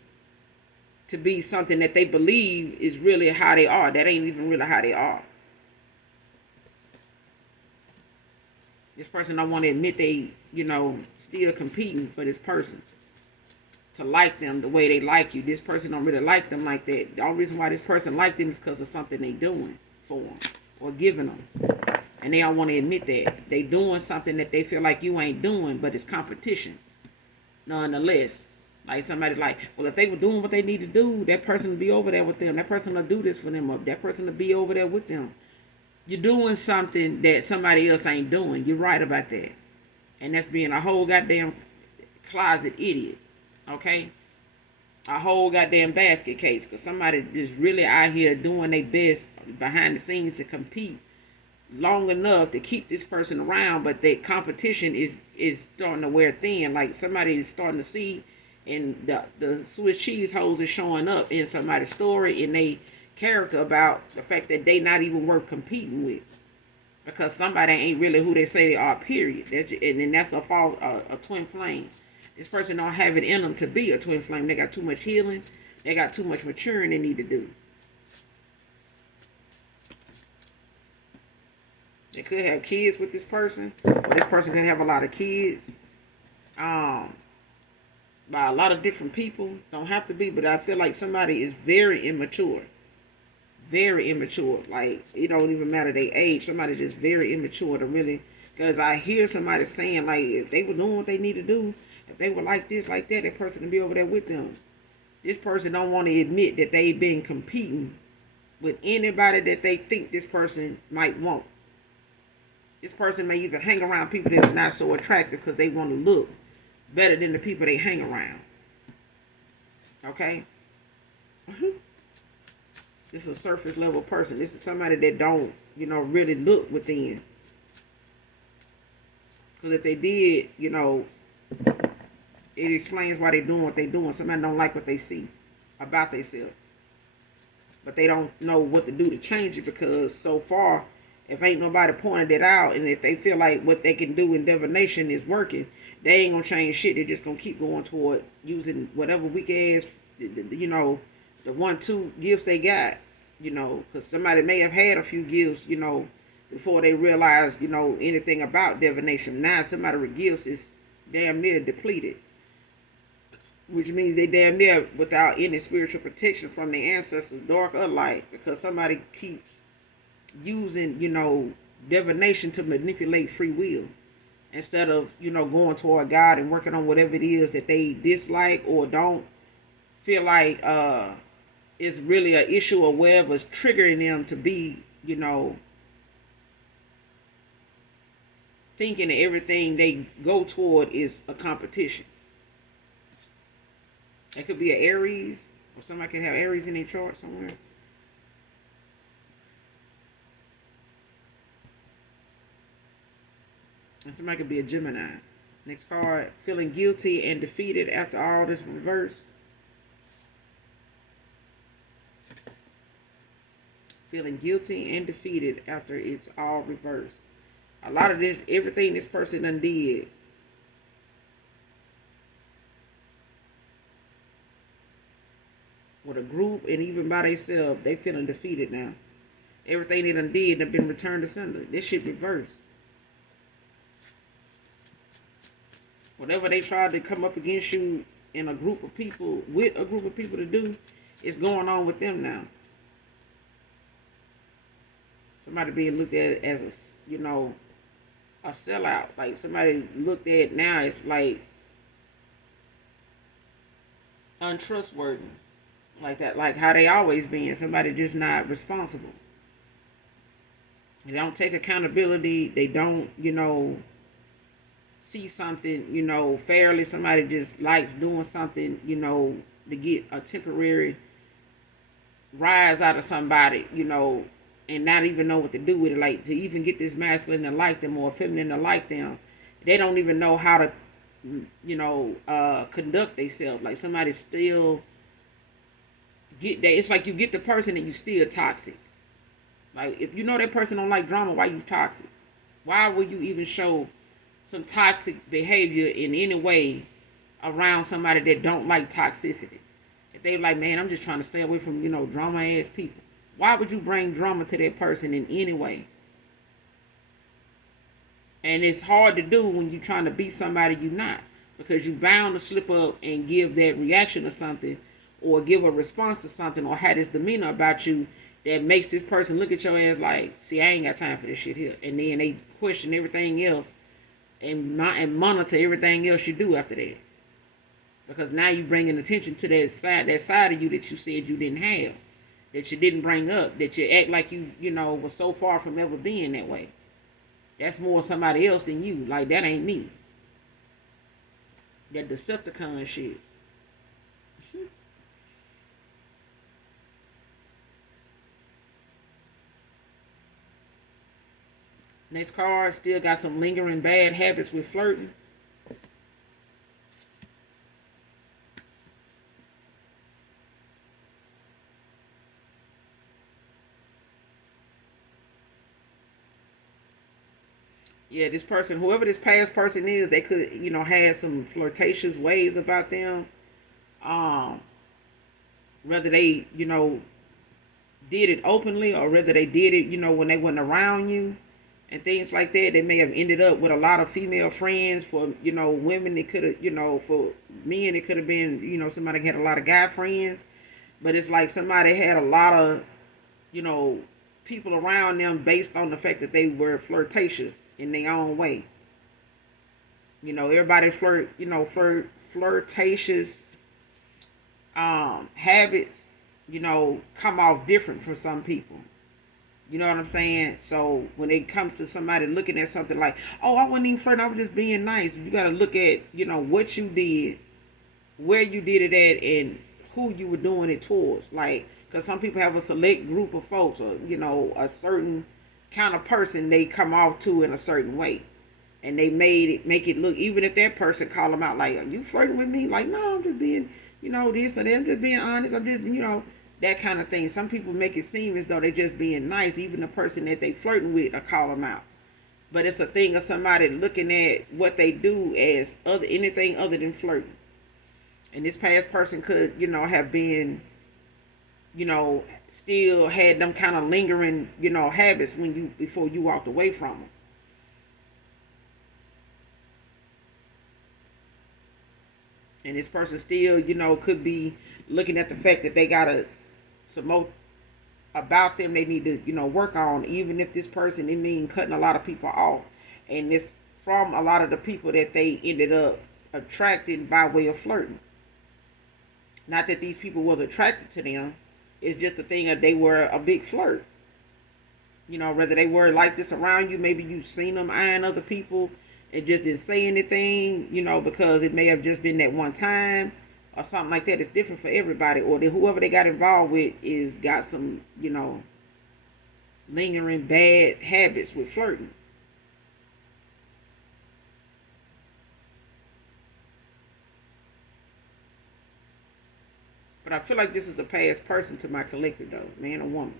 to be something that they believe is really how they are. That ain't even really how they are. This person don't want to admit they, still competing for this person to like them the way they like you. This person don't really like them like that. The only reason why this person like them is because of something they doing for them or giving them. And they don't want to admit that. They doing something that they feel like you ain't doing, but it's competition nonetheless. Like somebody like, well, if they were doing what they need to do, that person will be over there with them. That person will do this for them, or that person will be over there with them. You're doing something that somebody else ain't doing. You're right about that. And that's being a whole goddamn closet idiot. Okay? a whole goddamn basket case, because somebody just really out here doing their best behind the scenes to compete long enough to keep this person around, but that competition is starting to wear thin. Like somebody is starting to see, and the Swiss cheese hoes is showing up in somebody's story and they character about the fact that they not even worth competing with, because somebody ain't really who they say they are. Period. And then that's a twin flame. This person don't have it in them to be a twin flame. They got too much healing. They got too much maturing they need to do. They could have kids with this person, or this person could have a lot of kids. By a lot of different people. Don't have to be, but I feel like somebody is very immature. Very immature. Like, it don't even matter their age. Somebody just very immature to really, because I hear somebody saying, like, if they were doing what they need to do, if they were like this, like that person would be over there with them. This person don't want to admit that they've been competing with anybody that they think this person might want. This person may even hang around people that's not so attractive because they want to look better than the people they hang around. Okay? This is a surface level person. This is somebody that don't, really look within. Because if they did, it explains why they're doing what they're doing. Somebody don't like what they see about themselves. But they don't know what to do to change it, because so far, if ain't nobody pointed it out, and if they feel like what they can do in divination is working, they ain't gonna change shit. They're just gonna keep going toward using whatever weak ass, the 1-2 gifts they got, because somebody may have had a few gifts, before they realize, anything about divination. Now somebody with gifts is damn near depleted, which means they damn near without any spiritual protection from their ancestors, dark or light, because somebody keeps using, divination to manipulate free will, instead of, going toward God and working on whatever it is that they dislike or don't feel like is really an issue, or whatever's triggering them to be, thinking that everything they go toward is a competition. It could be an Aries, or somebody could have Aries in their chart somewhere. And somebody could be a Gemini. Next card, feeling guilty and defeated after all this reversed. Feeling guilty and defeated after it's all reversed. A lot of this, everything this person done did, with a group and even by themselves, they feeling defeated now. Everything they done did have been returned to sender. This shit reversed. Whatever they tried to come up against you in a group of people, with a group of people to do, it's going on with them now. Somebody being looked at as a sellout. Like somebody looked at now, it's like untrustworthy. Like that, like how they always been. Somebody just not responsible. They don't take accountability. They don't, see something, fairly. Somebody just likes doing something, to get a temporary rise out of somebody, and not even know what to do with it. Like, to even get this masculine to like them or feminine to like them, they don't even know how to, conduct themselves. Like somebody still get that. It's like you get the person and you still toxic. Like, if you know that person don't like drama, why you toxic? Why would you even show some toxic behavior in any way around somebody that don't like toxicity? If they like, man, I'm just trying to stay away from, drama ass people. Why would you bring drama to that person in any way? And it's hard to do when you're trying to be somebody you're not, because you're bound to slip up and give that reaction to something, or give a response to something, or have this demeanor about you that makes this person look at your ass like, see, I ain't got time for this shit here. And then they question everything else and monitor everything else you do after that. Because now you bringing attention to that side of you that you said you didn't have, that you didn't bring up, that you act like you was so far from ever being that way. That's more somebody else than you. Like, that ain't me. That Decepticon shit. Next card, still got some lingering bad habits with flirting. Yeah, this person, whoever this past person is, they could, have some flirtatious ways about them. Um, Whether they, did it openly or whether they did it, when they wasn't around you and things like that. They may have ended up with a lot of female friends. For, women, it could have, for men, it could have been, somebody had a lot of guy friends. But it's like somebody had a lot of, you know, people around them based on the fact that they were flirtatious in their own way. Everybody flirtatious habits, come off different for some people. You know what I'm saying? So when it comes to somebody looking at something like, oh, I wasn't even flirting, I was just being nice. You got to look at, what you did, where you did it at, and who you were doing it towards. Like, because some people have a select group of folks, or, a certain kind of person they come off to in a certain way. And they make it look, even if that person call them out like, are you flirting with me? Like, no, I'm just being, this or that. I'm just being honest. I'm just, that kind of thing. Some people make it seem as though they're just being nice. Even the person that they flirting with will call them out. But it's a thing of somebody looking at what they do as anything other than flirting. And this past person could, have been, still had them kind of lingering, habits before you walked away from them. And this person still, could be looking at the fact that they got some more about them they need to, work on. Even if this person, it mean cutting a lot of people off. And it's from a lot of the people that they ended up attracting by way of flirting. Not that these people was attracted to them. It's just the thing that they were a big flirt. Whether they were like this around you, maybe you've seen them eyeing other people and just didn't say anything, because it may have just been that one time or something like that. It's different for everybody. Or whoever they got involved with is got some, lingering bad habits with flirting. But I feel like this is a past person to my collective though, man or woman.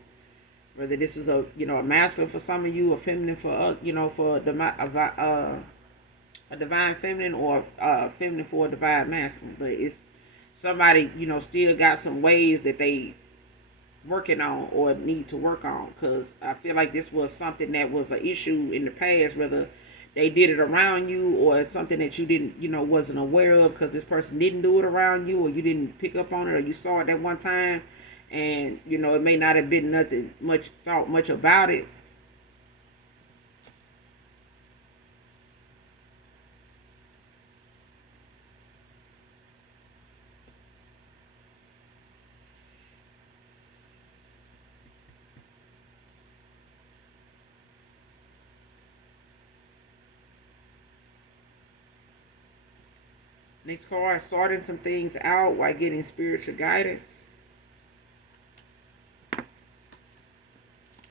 Whether this is a masculine for some of you, a feminine for for a divine feminine, or feminine for a divine masculine. But it's somebody, still got some ways that they working on or need to work on. Because I feel like this was something that was an issue in the past, whether they did it around you or it's something that you didn't, wasn't aware of because this person didn't do it around you, or you didn't pick up on it, or you saw it that one time. And, it may not have been nothing much, thought much about it. Next card, sorting some things out while getting spiritual guidance.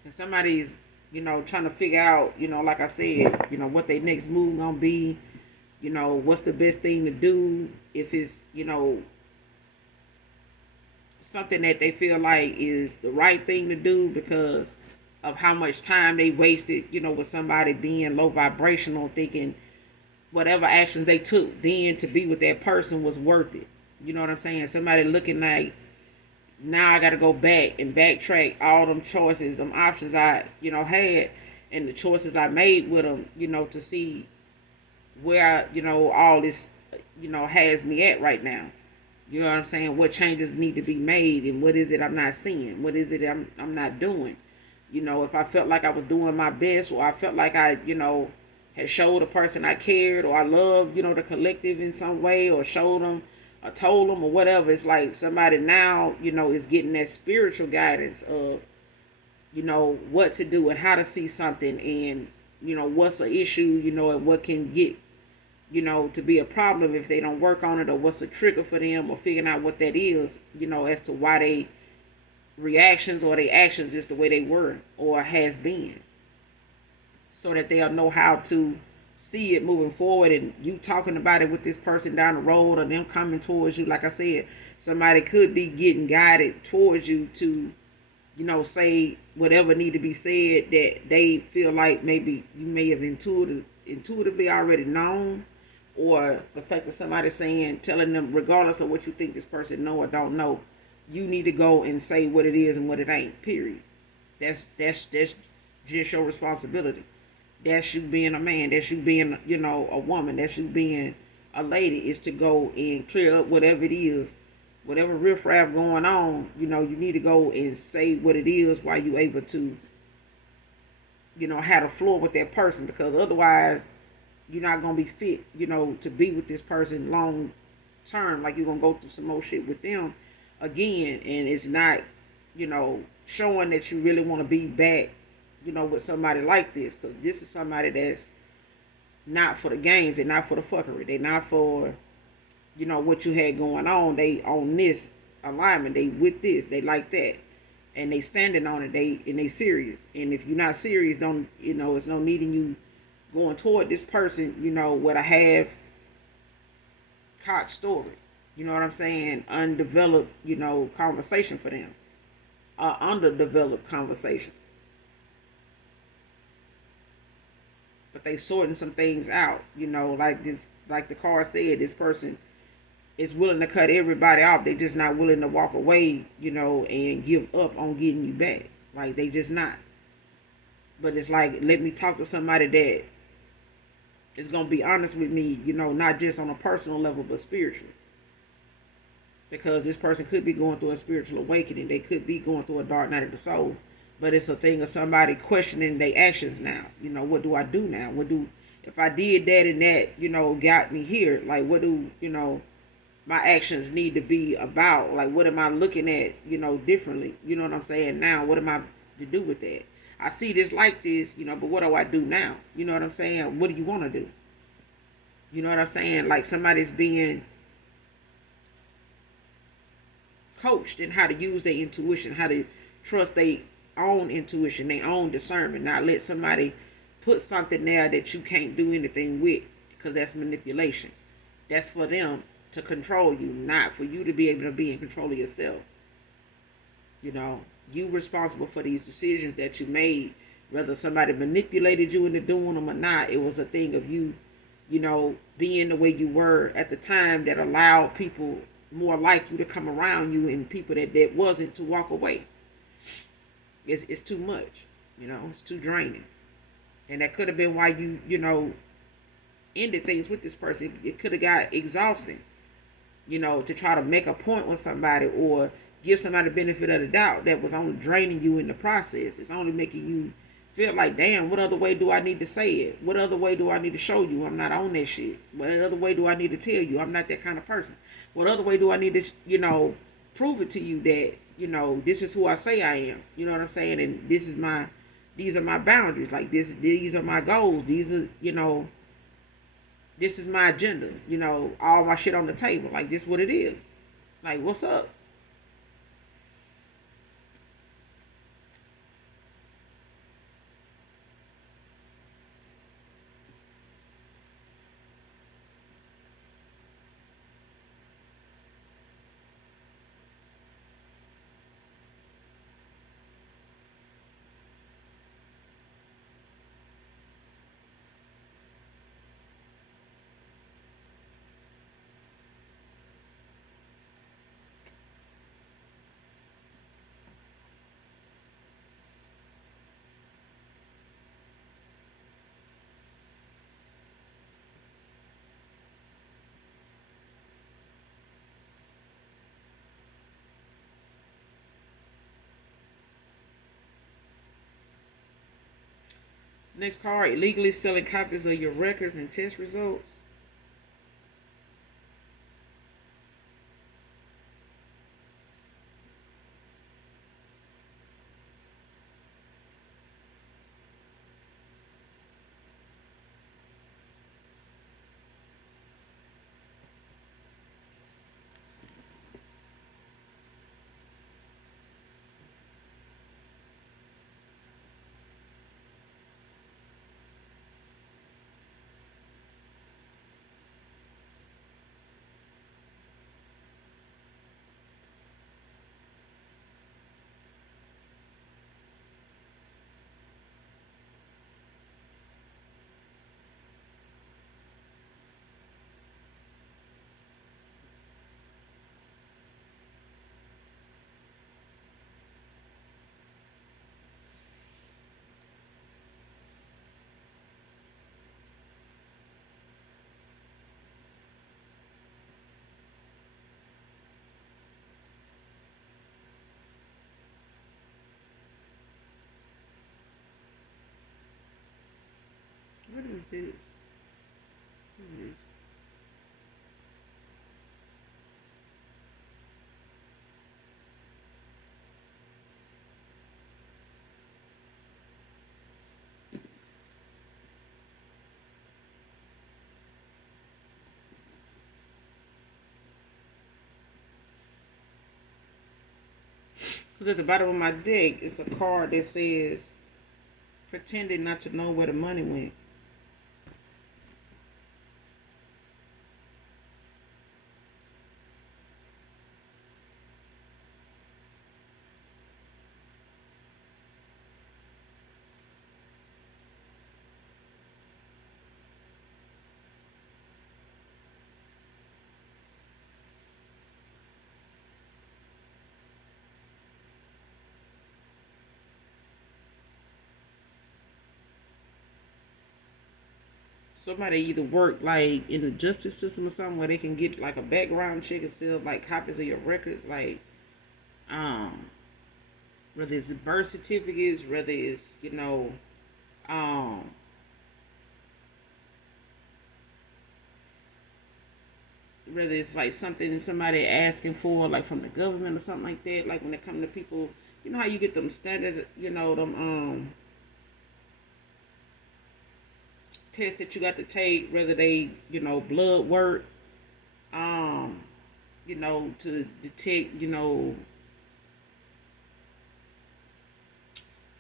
And somebody's, trying to figure out, like I said, what their next move gonna be, what's the best thing to do. If it's, something that they feel like is the right thing to do because of how much time they wasted, with somebody being low vibrational, thinking whatever actions they took then to be with that person was worth it. You know what I'm saying? Somebody looking like, now I got to go back and backtrack all them choices, them options I, had, and the choices I made with them, to see where, all this, has me at right now. You know what I'm saying? What changes need to be made, and what is it I'm not seeing? What is it I'm not doing? If I felt like I was doing my best, or I felt like I, had showed a person I cared, or I loved, the collective in some way, or showed them, or told them, or whatever. It's like somebody now, is getting that spiritual guidance of, what to do and how to see something, and, what's an issue, and what can get, to be a problem if they don't work on it, or what's a trigger for them, or figuring out what that is, as to why they reactions or their actions is the way they were or has been. so that they'll know how to see it moving forward. And you talking about it with this person down the road, or them coming towards you, like I said, somebody could be getting guided towards you to, say whatever need to be said that they feel like maybe you may have intuitively already known, or the fact that somebody saying, telling them, regardless of what you think this person know or don't know, you need to go and say what it is and what it ain't. Period. That's just your responsibility. That's you being a man. That's you being, a woman. That's you being a lady. Is to go and clear up whatever it is, whatever riffraff going on. You need to go and say what it is while you able to, have the floor with that person, because otherwise you're not gonna be fit, to be with this person long term. Like, you're gonna go through some more shit with them again, and it's not, showing that you really want to be back, with somebody like this, because this is somebody that's not for the games. They're not for the fuckery. They're not for, what you had going on. They on this alignment. They with this. They like that, and they standing on it. They serious. And if you're not serious, don't, it's no need in you going toward this person, with a half cocked story. You know what I'm saying? Undeveloped, conversation for them. Underdeveloped conversation. But they sorting some things out, like this, like the card said, this person is willing to cut everybody off. They just not willing to walk away, and give up on getting you back. Like, they just not. But it's like, let me talk to somebody that is gonna be honest with me, not just on a personal level, but spiritually. Because this person could be going through a spiritual awakening. They could be going through a dark night of the soul. But it's a thing of somebody questioning their actions now. What do I do now? If I did that and that, got me here, like, what do, my actions need to be about? Like, what am I looking at, differently? You know what I'm saying? Now, what am I to do with that? I see this like this, but what do I do now? You know what I'm saying? What do you want to do? You know what I'm saying? Like, somebody's being coached in how to use their intuition, how to trust their own intuition, their own discernment. Not let somebody put something there that you can't do anything with, because that's manipulation. That's for them to control you, not for you to be able to be in control of yourself. You responsible for these decisions that you made, whether somebody manipulated you into doing them or not. It was a thing of you, being the way you were at the time, that allowed people more like you to come around you, and people that wasn't, to walk away. It's too much, it's too draining. And that could have been why you ended things with this person. It could have got exhausting, to try to make a point with somebody, or give somebody the benefit of the doubt, that was only draining you in the process. It's only making you feel like, damn, what other way do I need to say it? What other way do I need to show you I'm not on that shit? What other way do I need to tell you I'm not that kind of person? What other way do I need to, prove it to you that, this is who I say I am? You know what I'm saying? And these are my boundaries. Like, these are my goals. These are, this is my agenda. All my shit on the table. Like, this what it is. Like, what's up? Next card, illegally selling copies of your records and test results. this? What is Because at the bottom of my deck, it's a card that says, pretending not to know where the money went. Somebody either work like in the justice system or something where they can get like a background check and sell like copies of your records, like um whether it's birth certificates, whether it's um whether it's like something somebody asking for like from the government or something like that, like when it comes to people, you know how you get them standard, them tests that you got to take, whether they, blood work, um, to detect,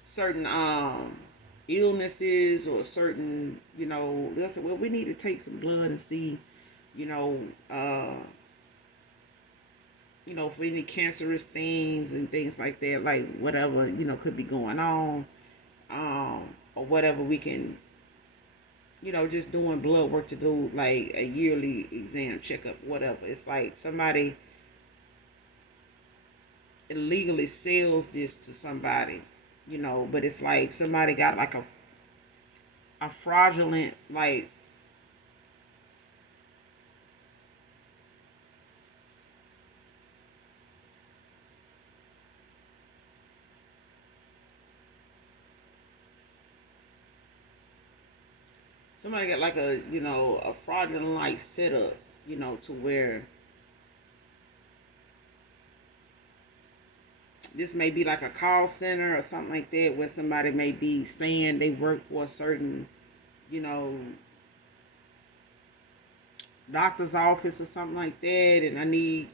certain illnesses or certain, they'll say, well, we need to take some blood and see, you know, uh, for any cancerous things and things like that, like whatever, could be going on, or whatever we can, just doing blood work to do like a yearly exam checkup, whatever. It's like somebody illegally sells this to somebody, but it's like somebody got like a fraudulent, like, somebody got like a fraudulent like setup, to where this may be like a call center or something like that, where somebody may be saying they work for a certain, you know, doctor's office or something like that, and I need,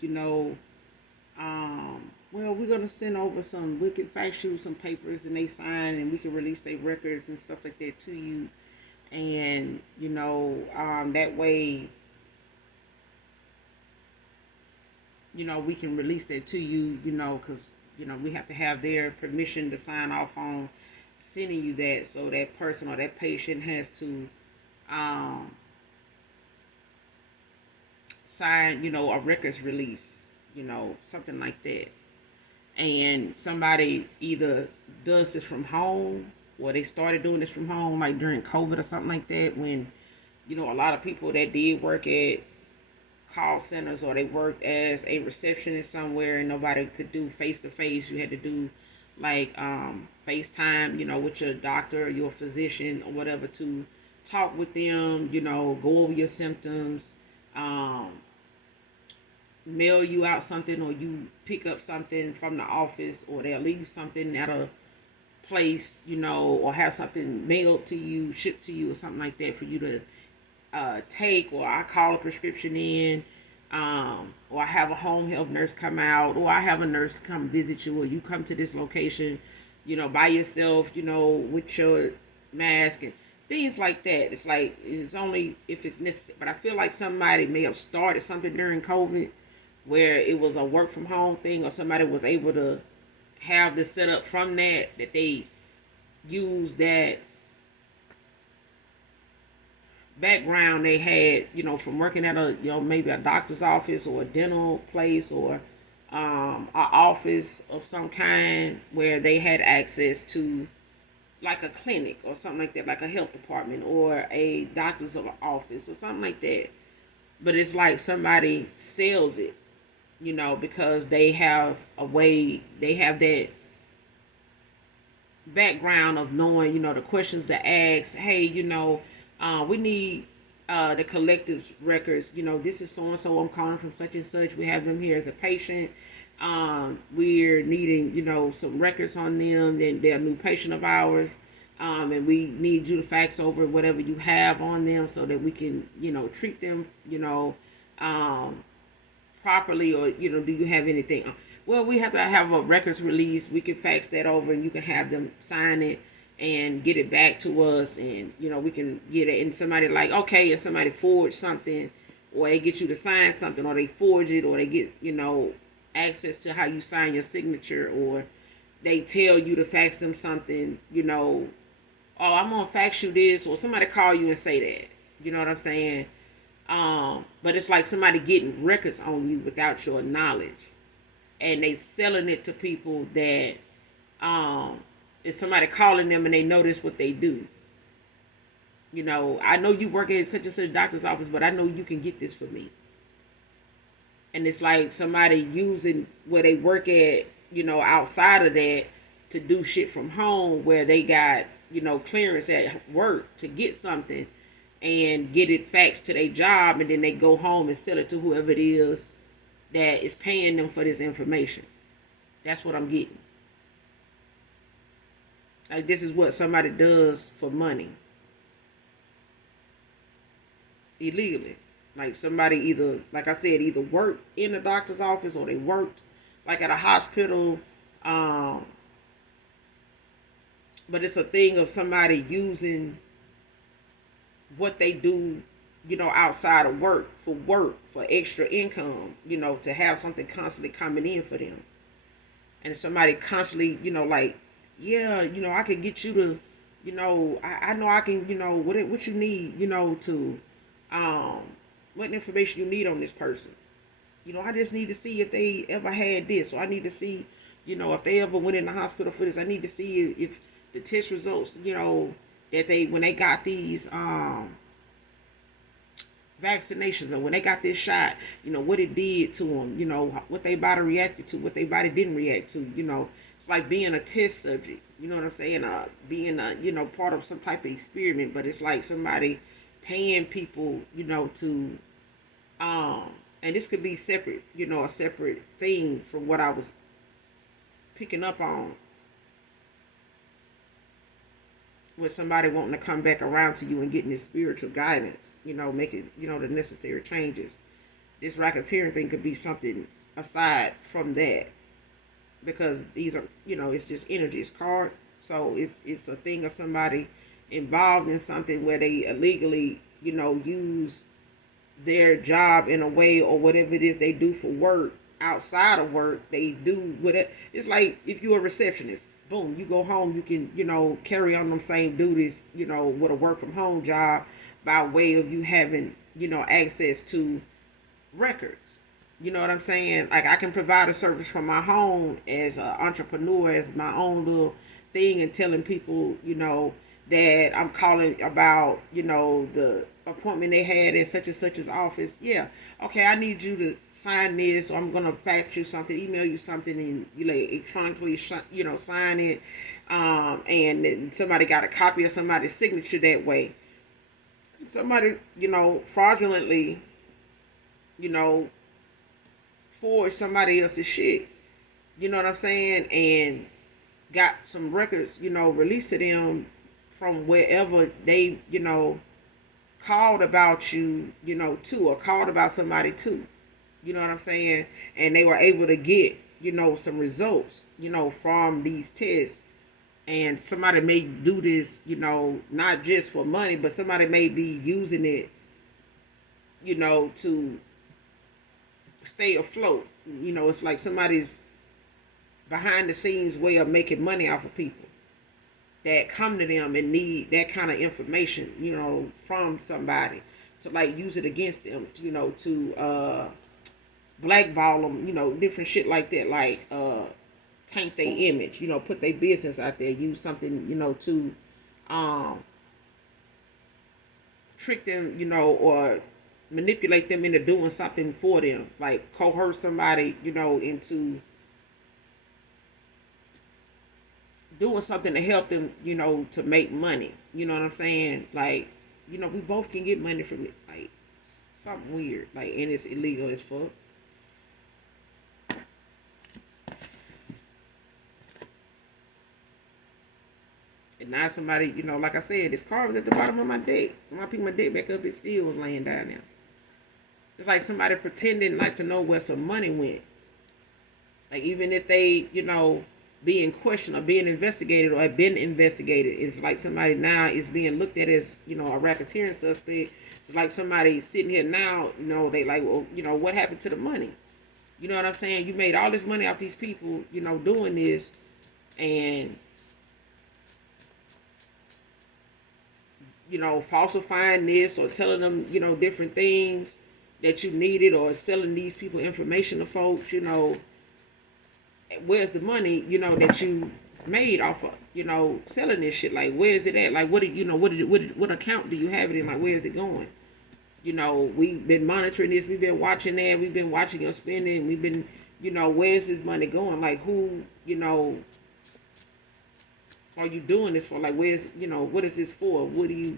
well, we're gonna send over we can fax you some papers and they sign and we can release their records and stuff like that to you, and that way, we can release that to you, because we have to have their permission to sign off on sending you that, so that person or that patient has to um, sign, a records release, something like that. And somebody either does this from home, or they started doing this from home, like during COVID or something like that, when a lot of people that did work at call centers or they worked as a receptionist somewhere and nobody could do face to face. You had to do like FaceTime, with your doctor or your physician or whatever, to talk with them, go over your symptoms, um, mail you out something, or you pick up something from the office, or they'll leave something at a place, or have something mailed to you, shipped to you, or something like that for you to take, or I call a prescription in, or I have a home health nurse come out, or I have a nurse come visit you, or you come to this location, by yourself, with your mask and things like that. It's like, it's only if it's necessary. But I feel like somebody may have started something during COVID where it was a work from home thing, or somebody was able to have this set up from that they use that background they had, from working at a, maybe a doctor's office or a dental place, or an office of some kind, where they had access to like a clinic or something like that, like a health department or a doctor's office or something like that. But it's like somebody sells it, because they have a way, they have that background of knowing, the questions to ask. Hey, We need the collective records. This is so and so. I'm calling from such and such. We have them here as a patient. We're needing, some records on them. Then they're a new patient of ours. And we need you to fax over whatever you have on them so that we can, treat them, um, properly, or do you have anything? Well, we have to have a records release. We can fax that over, and you can have them sign it and get it back to us, and we can get it. And somebody like, okay, and somebody forged something, or they get you to sign something, or they forge it, or they get access to how you sign your signature, or they tell you to fax them something. Oh, I'm gonna fax you this, or somebody call you and say that. You know what I'm saying? But it's like somebody getting records on you without your knowledge, and they selling it to people that it's somebody calling them and they notice what they do. I know you work at such and such doctor's office, but I know you can get this for me. And it's like somebody using where they work at, outside of that to do shit from home where they got, clearance at work to get something and get it faxed to their job, and then they go home and sell it to whoever it is that is paying them for this information. That's what I'm getting. Like, this is what somebody does for money. Illegally. Like, somebody either, like I said, either worked in a doctor's office, or they worked like at a hospital. But it's a thing of somebody using what they do, outside of work, for extra income, to have something constantly coming in for them. And somebody constantly, like, yeah, I can get you to, I know I can, what you need, to, what information you need on this person. I just need to see if they ever had this, or I need to see, if they ever went in the hospital for this. I need to see if the test results, that they, when they got these, vaccinations, or when they got this shot, what it did to them, what their body reacted to, what their body didn't react to. It's like being a test subject. You know what I'm saying? Being a, part of some type of experiment. But it's like somebody paying people, to, and this could be separate, a separate thing from what I was picking up on, with somebody wanting to come back around to you and getting this spiritual guidance, making, the necessary changes. This racketeering thing could be something aside from that, because these are, it's just energy, it's cards. So it's a thing of somebody involved in something where they illegally, use their job in a way, or whatever it is they do for work outside of work. They do whatever. It's like if you're a receptionist, boom, you go home, you can, carry on them same duties, with a work from home job, by way of you having, access to records. You know what I'm saying? Like, I can provide a service from my home as an entrepreneur, as my own little thing, and telling people, that I'm calling about, the appointment they had in such and such's office. Yeah. Okay, I need you to sign this, or I'm going to fax you something, email you something, and you electronically, sign it. And then somebody got a copy of somebody's signature that way. Somebody, fraudulently, for somebody else's shit. You know what I'm saying? And got some records, released to them from wherever they, called about you, to, or called about somebody to. You know what I'm saying? And they were able to get, some results, from these tests. And somebody may do this, not just for money, but somebody may be using it, to stay afloat. It's like somebody's behind the scenes way of making money off of people that come to them and need that kind of information, from somebody to, like, use it against them, to blackball them, different shit like that, like taint their image, put their business out there, use something, to trick them, or manipulate them into doing something for them, like coerce somebody, into doing something to help them, to make money. You know what I'm saying? Like, we both can get money from it. Like, something weird. Like, and it's illegal as fuck. And now somebody, like I said, this car was at the bottom of my deck. When I picked my deck back up, it still was laying down there. It's like somebody pretending like to know where some money went. Like, even if they, being questioned or being investigated or have been investigated, it's like somebody now is being looked at as, a racketeering suspect. It's like somebody sitting here now, they like, well, what happened to the money? You know what I'm saying? You made all this money off these people, doing this, and falsifying this or telling them, different things that you needed, or selling these people information to folks, where's the money, that you made off of, selling this shit? Like, where is it at? Like, what account do you have it in? Like, where is it going? We've been monitoring this, we've been watching that, we've been watching your spending, we've been, where's this money going? Like, who, are you doing this for? Like, where's, what is this for? What do you,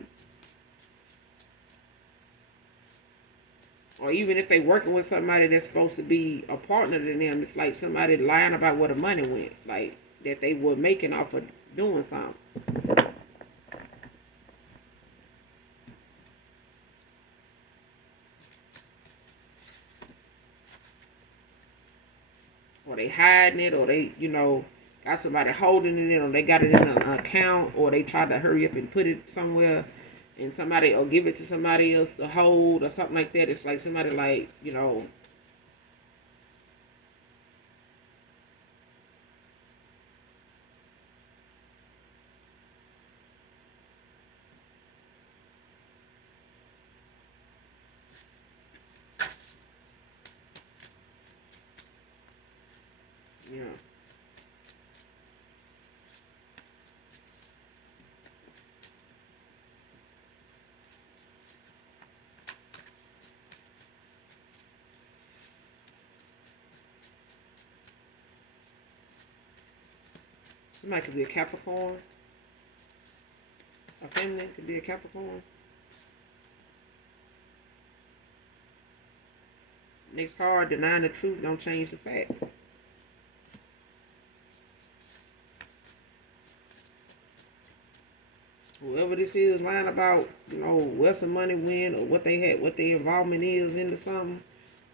or even if they working with somebody that's supposed to be a partner to them, it's like somebody lying about where the money went, like that they were making off of doing something. Or they hiding it, or they, got somebody holding it in, or they got it in an account, or they tried to hurry up and put it somewhere, and somebody, or give it to somebody else to hold, or something like that. It's like somebody, like, yeah. Somebody could be a Capricorn. A feminine could be a Capricorn. Next card, denying the truth don't change the facts. Whoever this is lying about, where some money went, or what they had, what their involvement is into something,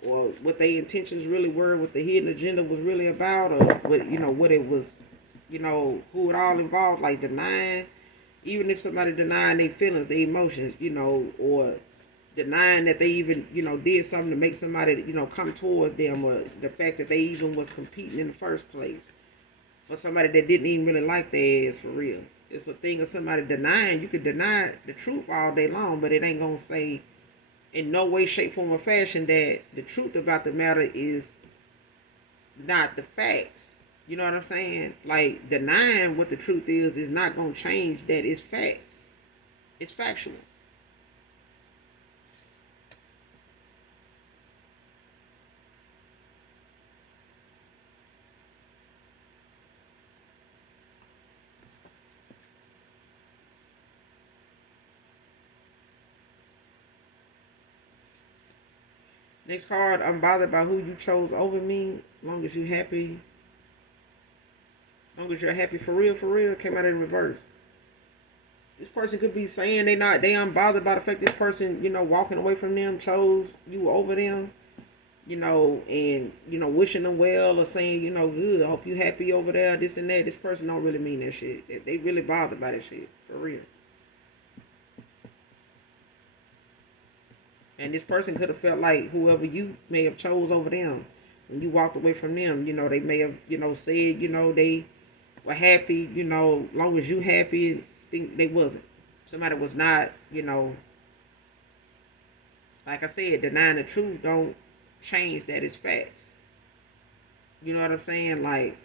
or what their intentions really were, what the hidden agenda was really about, or what it was, who it all involved, like denying, even if somebody denying their feelings, their emotions, or denying that they even, did something to make somebody, come towards them, or the fact that they even was competing in the first place for somebody that didn't even really like their ass, for real. It's a thing of somebody denying. You could deny the truth all day long, but it ain't gonna say in no way, shape, form, or fashion that the truth about the matter is not the facts. You know what I'm saying? Like, denying what the truth is not gonna change that it's facts. It's factual. Next card, I'm bothered by who you chose over me. As long as you happy, as long as you're happy for real, came out in reverse. This person could be saying they unbothered by the fact this person, walking away from them, chose you over them, and, wishing them well, or saying, good, I hope you happy over there, this and that. This person don't really mean that shit. They really bothered by that shit, for real. And this person could have felt like whoever you may have chose over them, when you walked away from them, they may have, said, they were happy, long as you happy, they wasn't. Somebody was not, like I said, denying the truth don't change that it's facts. You know what I'm saying? Like,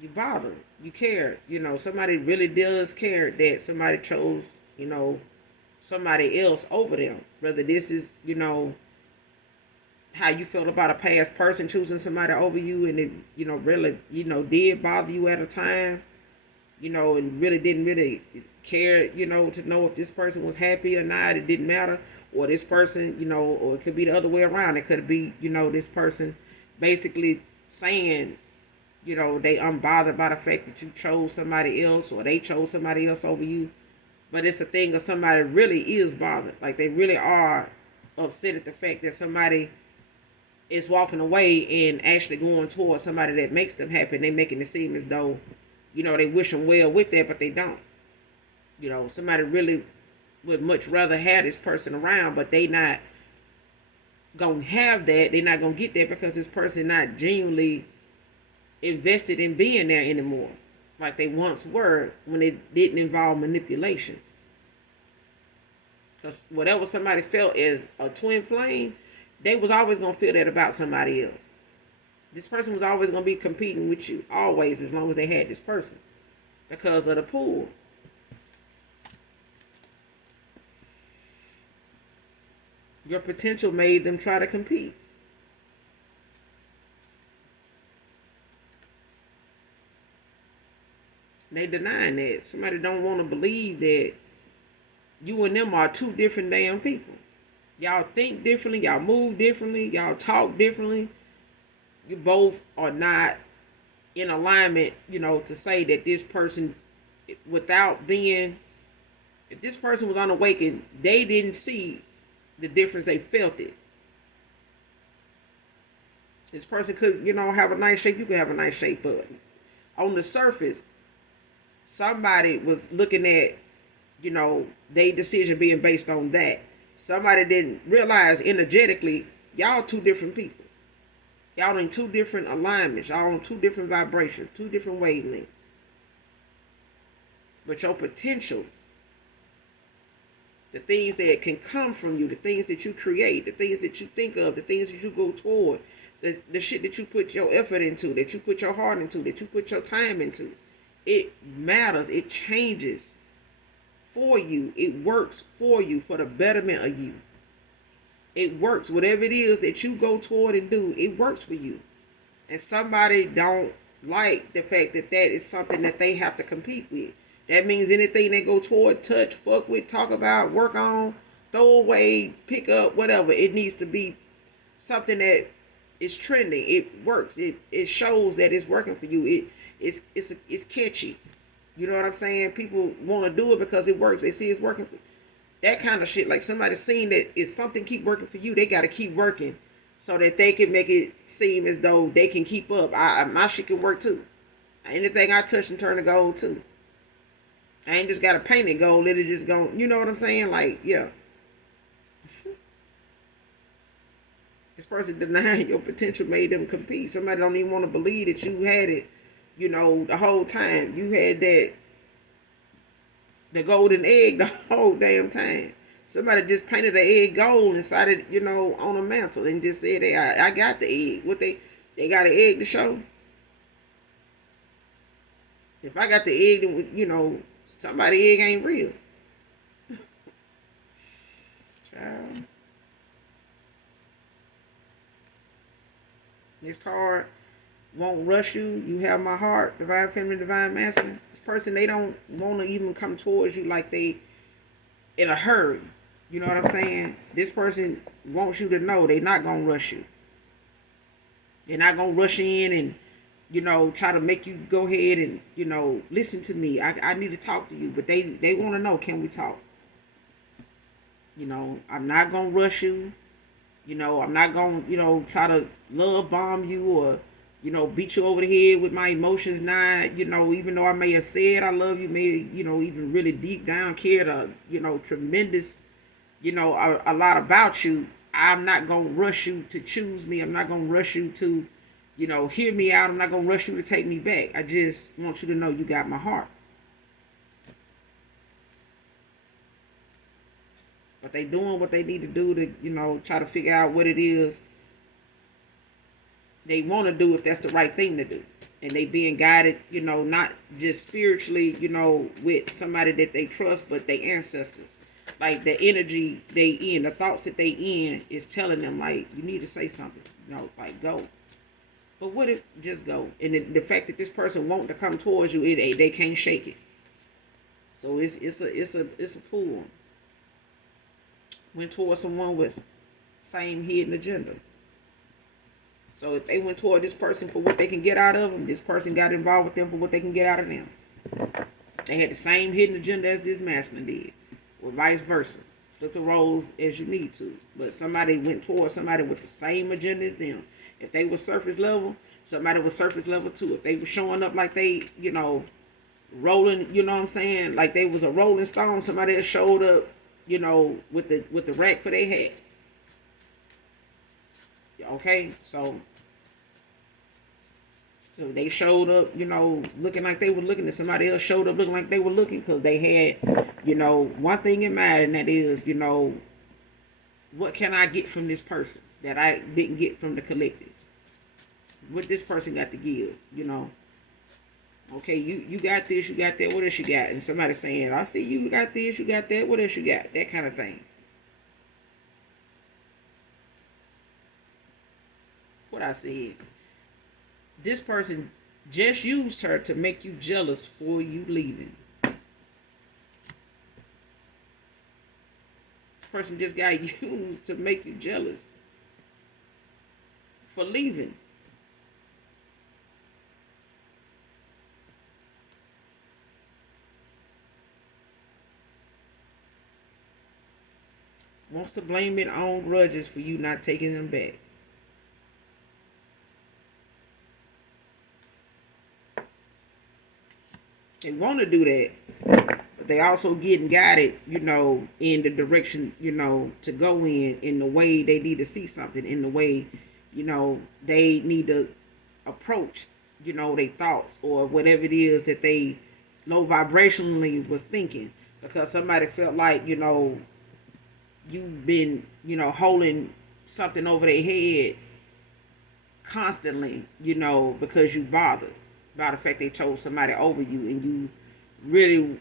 you bother, you care, somebody really does care that somebody chose, somebody else over them. Whether this is, how you felt about a past person choosing somebody over you, and it, really, did bother you at a time. and really didn't really care, to know if this person was happy or not. It didn't matter. Or this person, or it could be the other way around. It could be, this person basically saying, they unbothered by the fact that you chose somebody else or they chose somebody else over you. But it's a thing of somebody really is bothered. Like they really are upset at the fact that somebody is walking away and actually going towards somebody that makes them happy. And they making it seem as though, they wish them well with that, but they don't. Somebody really would much rather have this person around, but they not gonna have that. They're not gonna get that because this person not genuinely invested in being there anymore, like they once were when it didn't involve manipulation. Because whatever somebody felt as a twin flame, they was always gonna feel that about somebody else. This person was always gonna be competing with you, always, as long as they had this person, because of the pull. Your potential made them try to compete. They denying that. Somebody don't want to believe that you and them are two different damn people. Y'all think differently. Y'all move differently. Y'all talk differently. You both are not in alignment, to say that this person, without being, if this person was unawakened, they didn't see the difference. They felt it. This person could, have a nice shape. You could have a nice shape, but on the surface, somebody was looking at, their decision being based on that. Somebody didn't realize energetically, y'all two different people. Y'all in two different alignments. Y'all on two different vibrations, two different wavelengths. But your potential, the things that can come from you, the things that you create, the things that you think of, the things that you go toward, the shit that you put your effort into, that you put your heart into, that you put your time into, it matters. It changes for you. It works for you, for the betterment of you. It works. Whatever it is that you go toward and do, it works for you. And somebody don't like the fact that that is something that they have to compete with. That means anything they go toward, touch, fuck with, talk about, work on, throw away, pick up, whatever. It needs to be something that is trending. It works. It shows that it's working for you. It's catchy. You know what I'm saying? People want to do it because it works. They see it's working for that kind of shit. Like somebody seen that if something keep working for you, they got to keep working so that they can make it seem as though they can keep up. My shit can work too. Anything I touch and turn to gold too. I ain't just got to paint it gold. Let it just go. You know what I'm saying? Like, yeah. This person denying your potential made them compete. Somebody don't even want to believe that you had it, the whole time. You had the golden egg the whole damn time. Somebody just painted the egg gold inside it, on a mantle and just said, hey, I got the egg. What they got an egg to show? If I got the egg, then, somebody egg ain't real. Child. This card won't rush you. You have my heart. Divine feminine, divine masculine. This person, they don't want to even come towards you like they in a hurry. You know what I'm saying? This person wants you to know they're not going to rush you. They're not going to rush in and, try to make you go ahead and, listen to me. I need to talk to you. But they want to know, can we talk? I'm not going to rush you. I'm not going to, try to love bomb you or, beat you over the head with my emotions. Not, even though I may have said I love you, may, even really deep down cared tremendous, a lot about you. I'm not going to rush you to choose me. I'm not going to rush you to, hear me out. I'm not going to rush you to take me back. I just want you to know you got my heart. But they doing what they need to do to, try to figure out what it is they want to do, if that's the right thing to do. And they being guided, not just spiritually, with somebody that they trust, but their ancestors. Like the energy they in, the thoughts that they in is telling them, like, you need to say something, like, go. But what if just go? And the fact that this person want to come towards you, they can't shake it. So it's a pull. Went towards someone with same hidden agenda. So if they went toward this person for what they can get out of them, this person got involved with them for what they can get out of them. They had the same hidden agenda as this masculine did, or vice versa. Flip the roles as you need to. But somebody went towards somebody with the same agenda as them. If they were surface level, somebody was surface level too. If they were showing up like they, rolling, you know what I'm saying, like they was a rolling stone, somebody else showed up, with the rack for their head. Okay, so they showed up, looking like they were looking, and somebody else showed up looking like they were looking, because they had, one thing in mind, and that is, what can I get from this person that I didn't get from the collective? What this person got to give, Okay, you got this, you got that, what else you got? And somebody saying, I see you got this, you got that, what else you got? That kind of thing. What I said. This person just used her to make you jealous for you leaving. This person just got used to make you jealous for leaving. Wants to blame it on grudges for you not taking them back. They want to do that, but they also getting guided, in the direction, to go in the way they need to see something, in the way, they need to approach, their thoughts or whatever it is that they low vibrationally was thinking, because somebody felt like, you've been, holding something over their head constantly, because you bothered by the fact they chose somebody over you, and you really,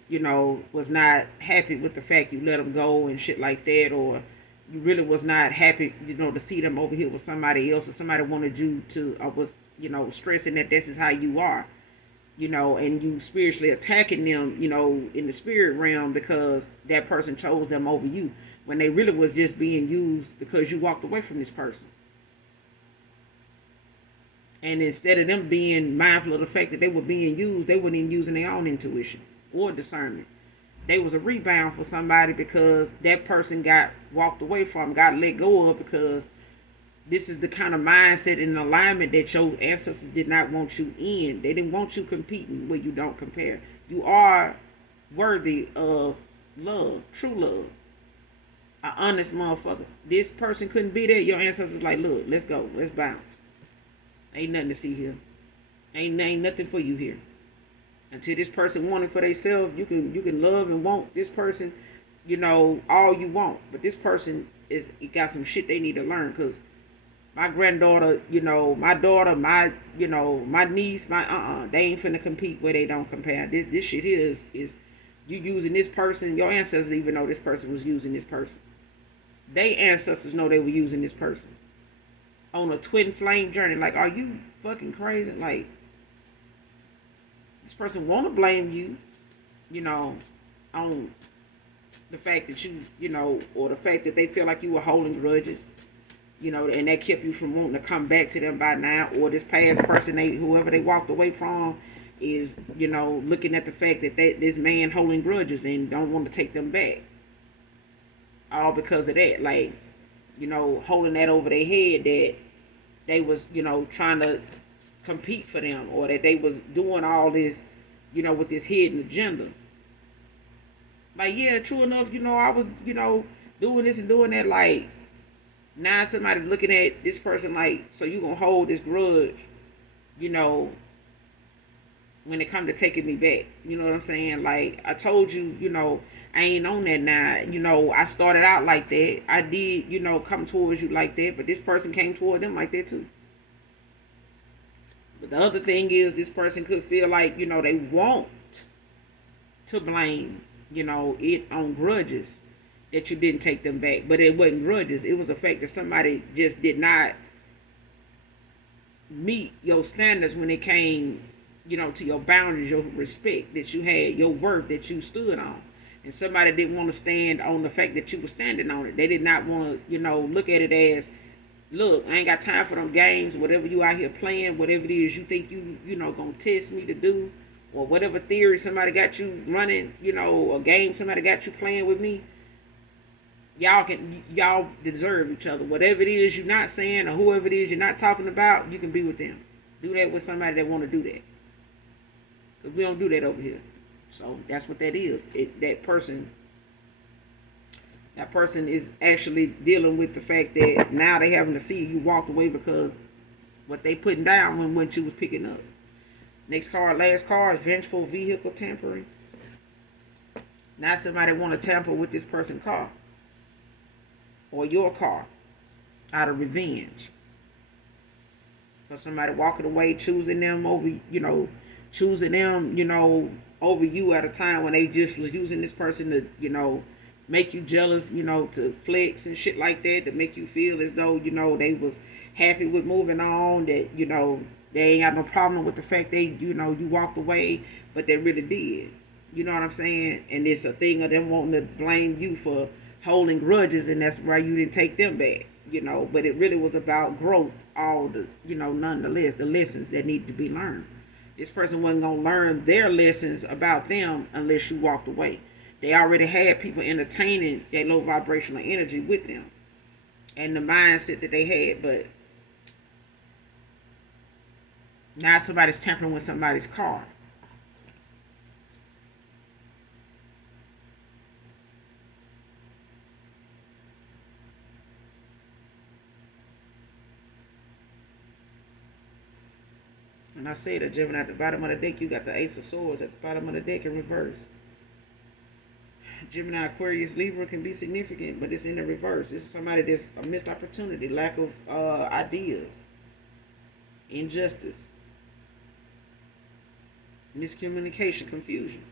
was not happy with the fact you let them go and shit like that, or you really was not happy, to see them over here with somebody else, or somebody wanted you to, was, stressing that this is how you are, and you spiritually attacking them, in the spirit realm because that person chose them over you, when they really was just being used because you walked away from this person. And instead of them being mindful of the fact that they were being used, they weren't even using their own intuition or discernment. They was a rebound for somebody because that person got walked away from, got let go of, because this is the kind of mindset and alignment that your ancestors did not want you in. They didn't want you competing where you don't compare. You are worthy of love, true love. An honest motherfucker. This person couldn't be there. Your ancestors like, look, let's go. Let's bounce. Ain't nothing to see here. Ain't nothing for you here. Until this person want it for themselves, you can love and want this person, all you want. But this person got some shit they need to learn. Cause my granddaughter, my daughter, my niece, they ain't finna compete where they don't compare. This shit here is you using this person. Your ancestors even know this person was using this person. They ancestors know they were using this person on a twin flame journey. Like, are you fucking crazy? Like, this person want to blame you, on the fact that you, or the fact that they feel like you were holding grudges, and that kept you from wanting to come back to them by now, or this past person, whoever they walked away from, is, looking at the fact that this man holding grudges and don't want to take them back. All because of that, like, holding that over their head that they was, trying to compete for them, or that they was doing all this, with this hidden agenda. Like, yeah, true enough, I was, doing this and doing that. Like, now somebody looking at this person like, so you gonna hold this grudge, when it come to taking me back. You know what I'm saying? Like, I told you, I ain't on that now. I started out like that. I did, come towards you like that, but this person came toward them like that too. But the other thing is, this person could feel like, they want to blame, it on grudges that you didn't take them back. But it wasn't grudges. It was the fact that somebody just did not meet your standards when it came, to your boundaries, your respect that you had, your worth that you stood on. And somebody didn't want to stand on the fact that you were standing on it. They did not want to, look at it as, look, I ain't got time for them games. Whatever you out here playing, whatever it is you think gonna test me to do, or whatever theory somebody got you running, a game somebody got you playing with me. Y'all deserve each other. Whatever it is you're not saying, or whoever it is you're not talking about, you can be with them. Do that with somebody that want to do that. Because we don't do that over here. So that's what that is. That person is actually dealing with the fact that now they having to see you walked away because what they putting down when what you was picking up. Next card, last card, vengeful vehicle tampering. Now somebody want to tamper with this person's car or your car out of revenge. For somebody walking away, choosing them over, over you at a time when they just was using this person to, make you jealous, to flex and shit like that, to make you feel as though, they was happy with moving on, that, they ain't got no problem with the fact they, you walked away, but they really did. You know what I'm saying? And it's a thing of them wanting to blame you for holding grudges, and that's why you didn't take them back, but it really was about growth, all the, nonetheless, the lessons that need to be learned. This person wasn't going to learn their lessons about them unless you walked away. They already had people entertaining that low vibrational energy with them and the mindset that they had, but now somebody's tampering with somebody's car. And I say that, Gemini, at the bottom of the deck, you got the Ace of Swords at the bottom of the deck in reverse. Gemini, Aquarius, Libra can be significant, but it's in the reverse. This is somebody that's a missed opportunity, lack of ideas, injustice, miscommunication, confusion.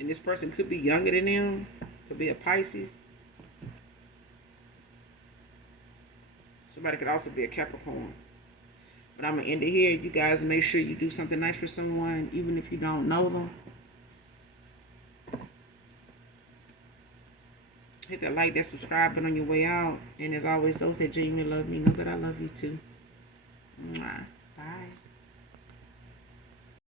And this person could be younger than them, could be a Pisces. Somebody could also be a Capricorn. But I'm going to end it here. You guys make sure you do something nice for someone, even if you don't know them. Hit that like, that subscribe button on your way out. And as always, those that genuinely love me know that I love you too. Mwah. Bye.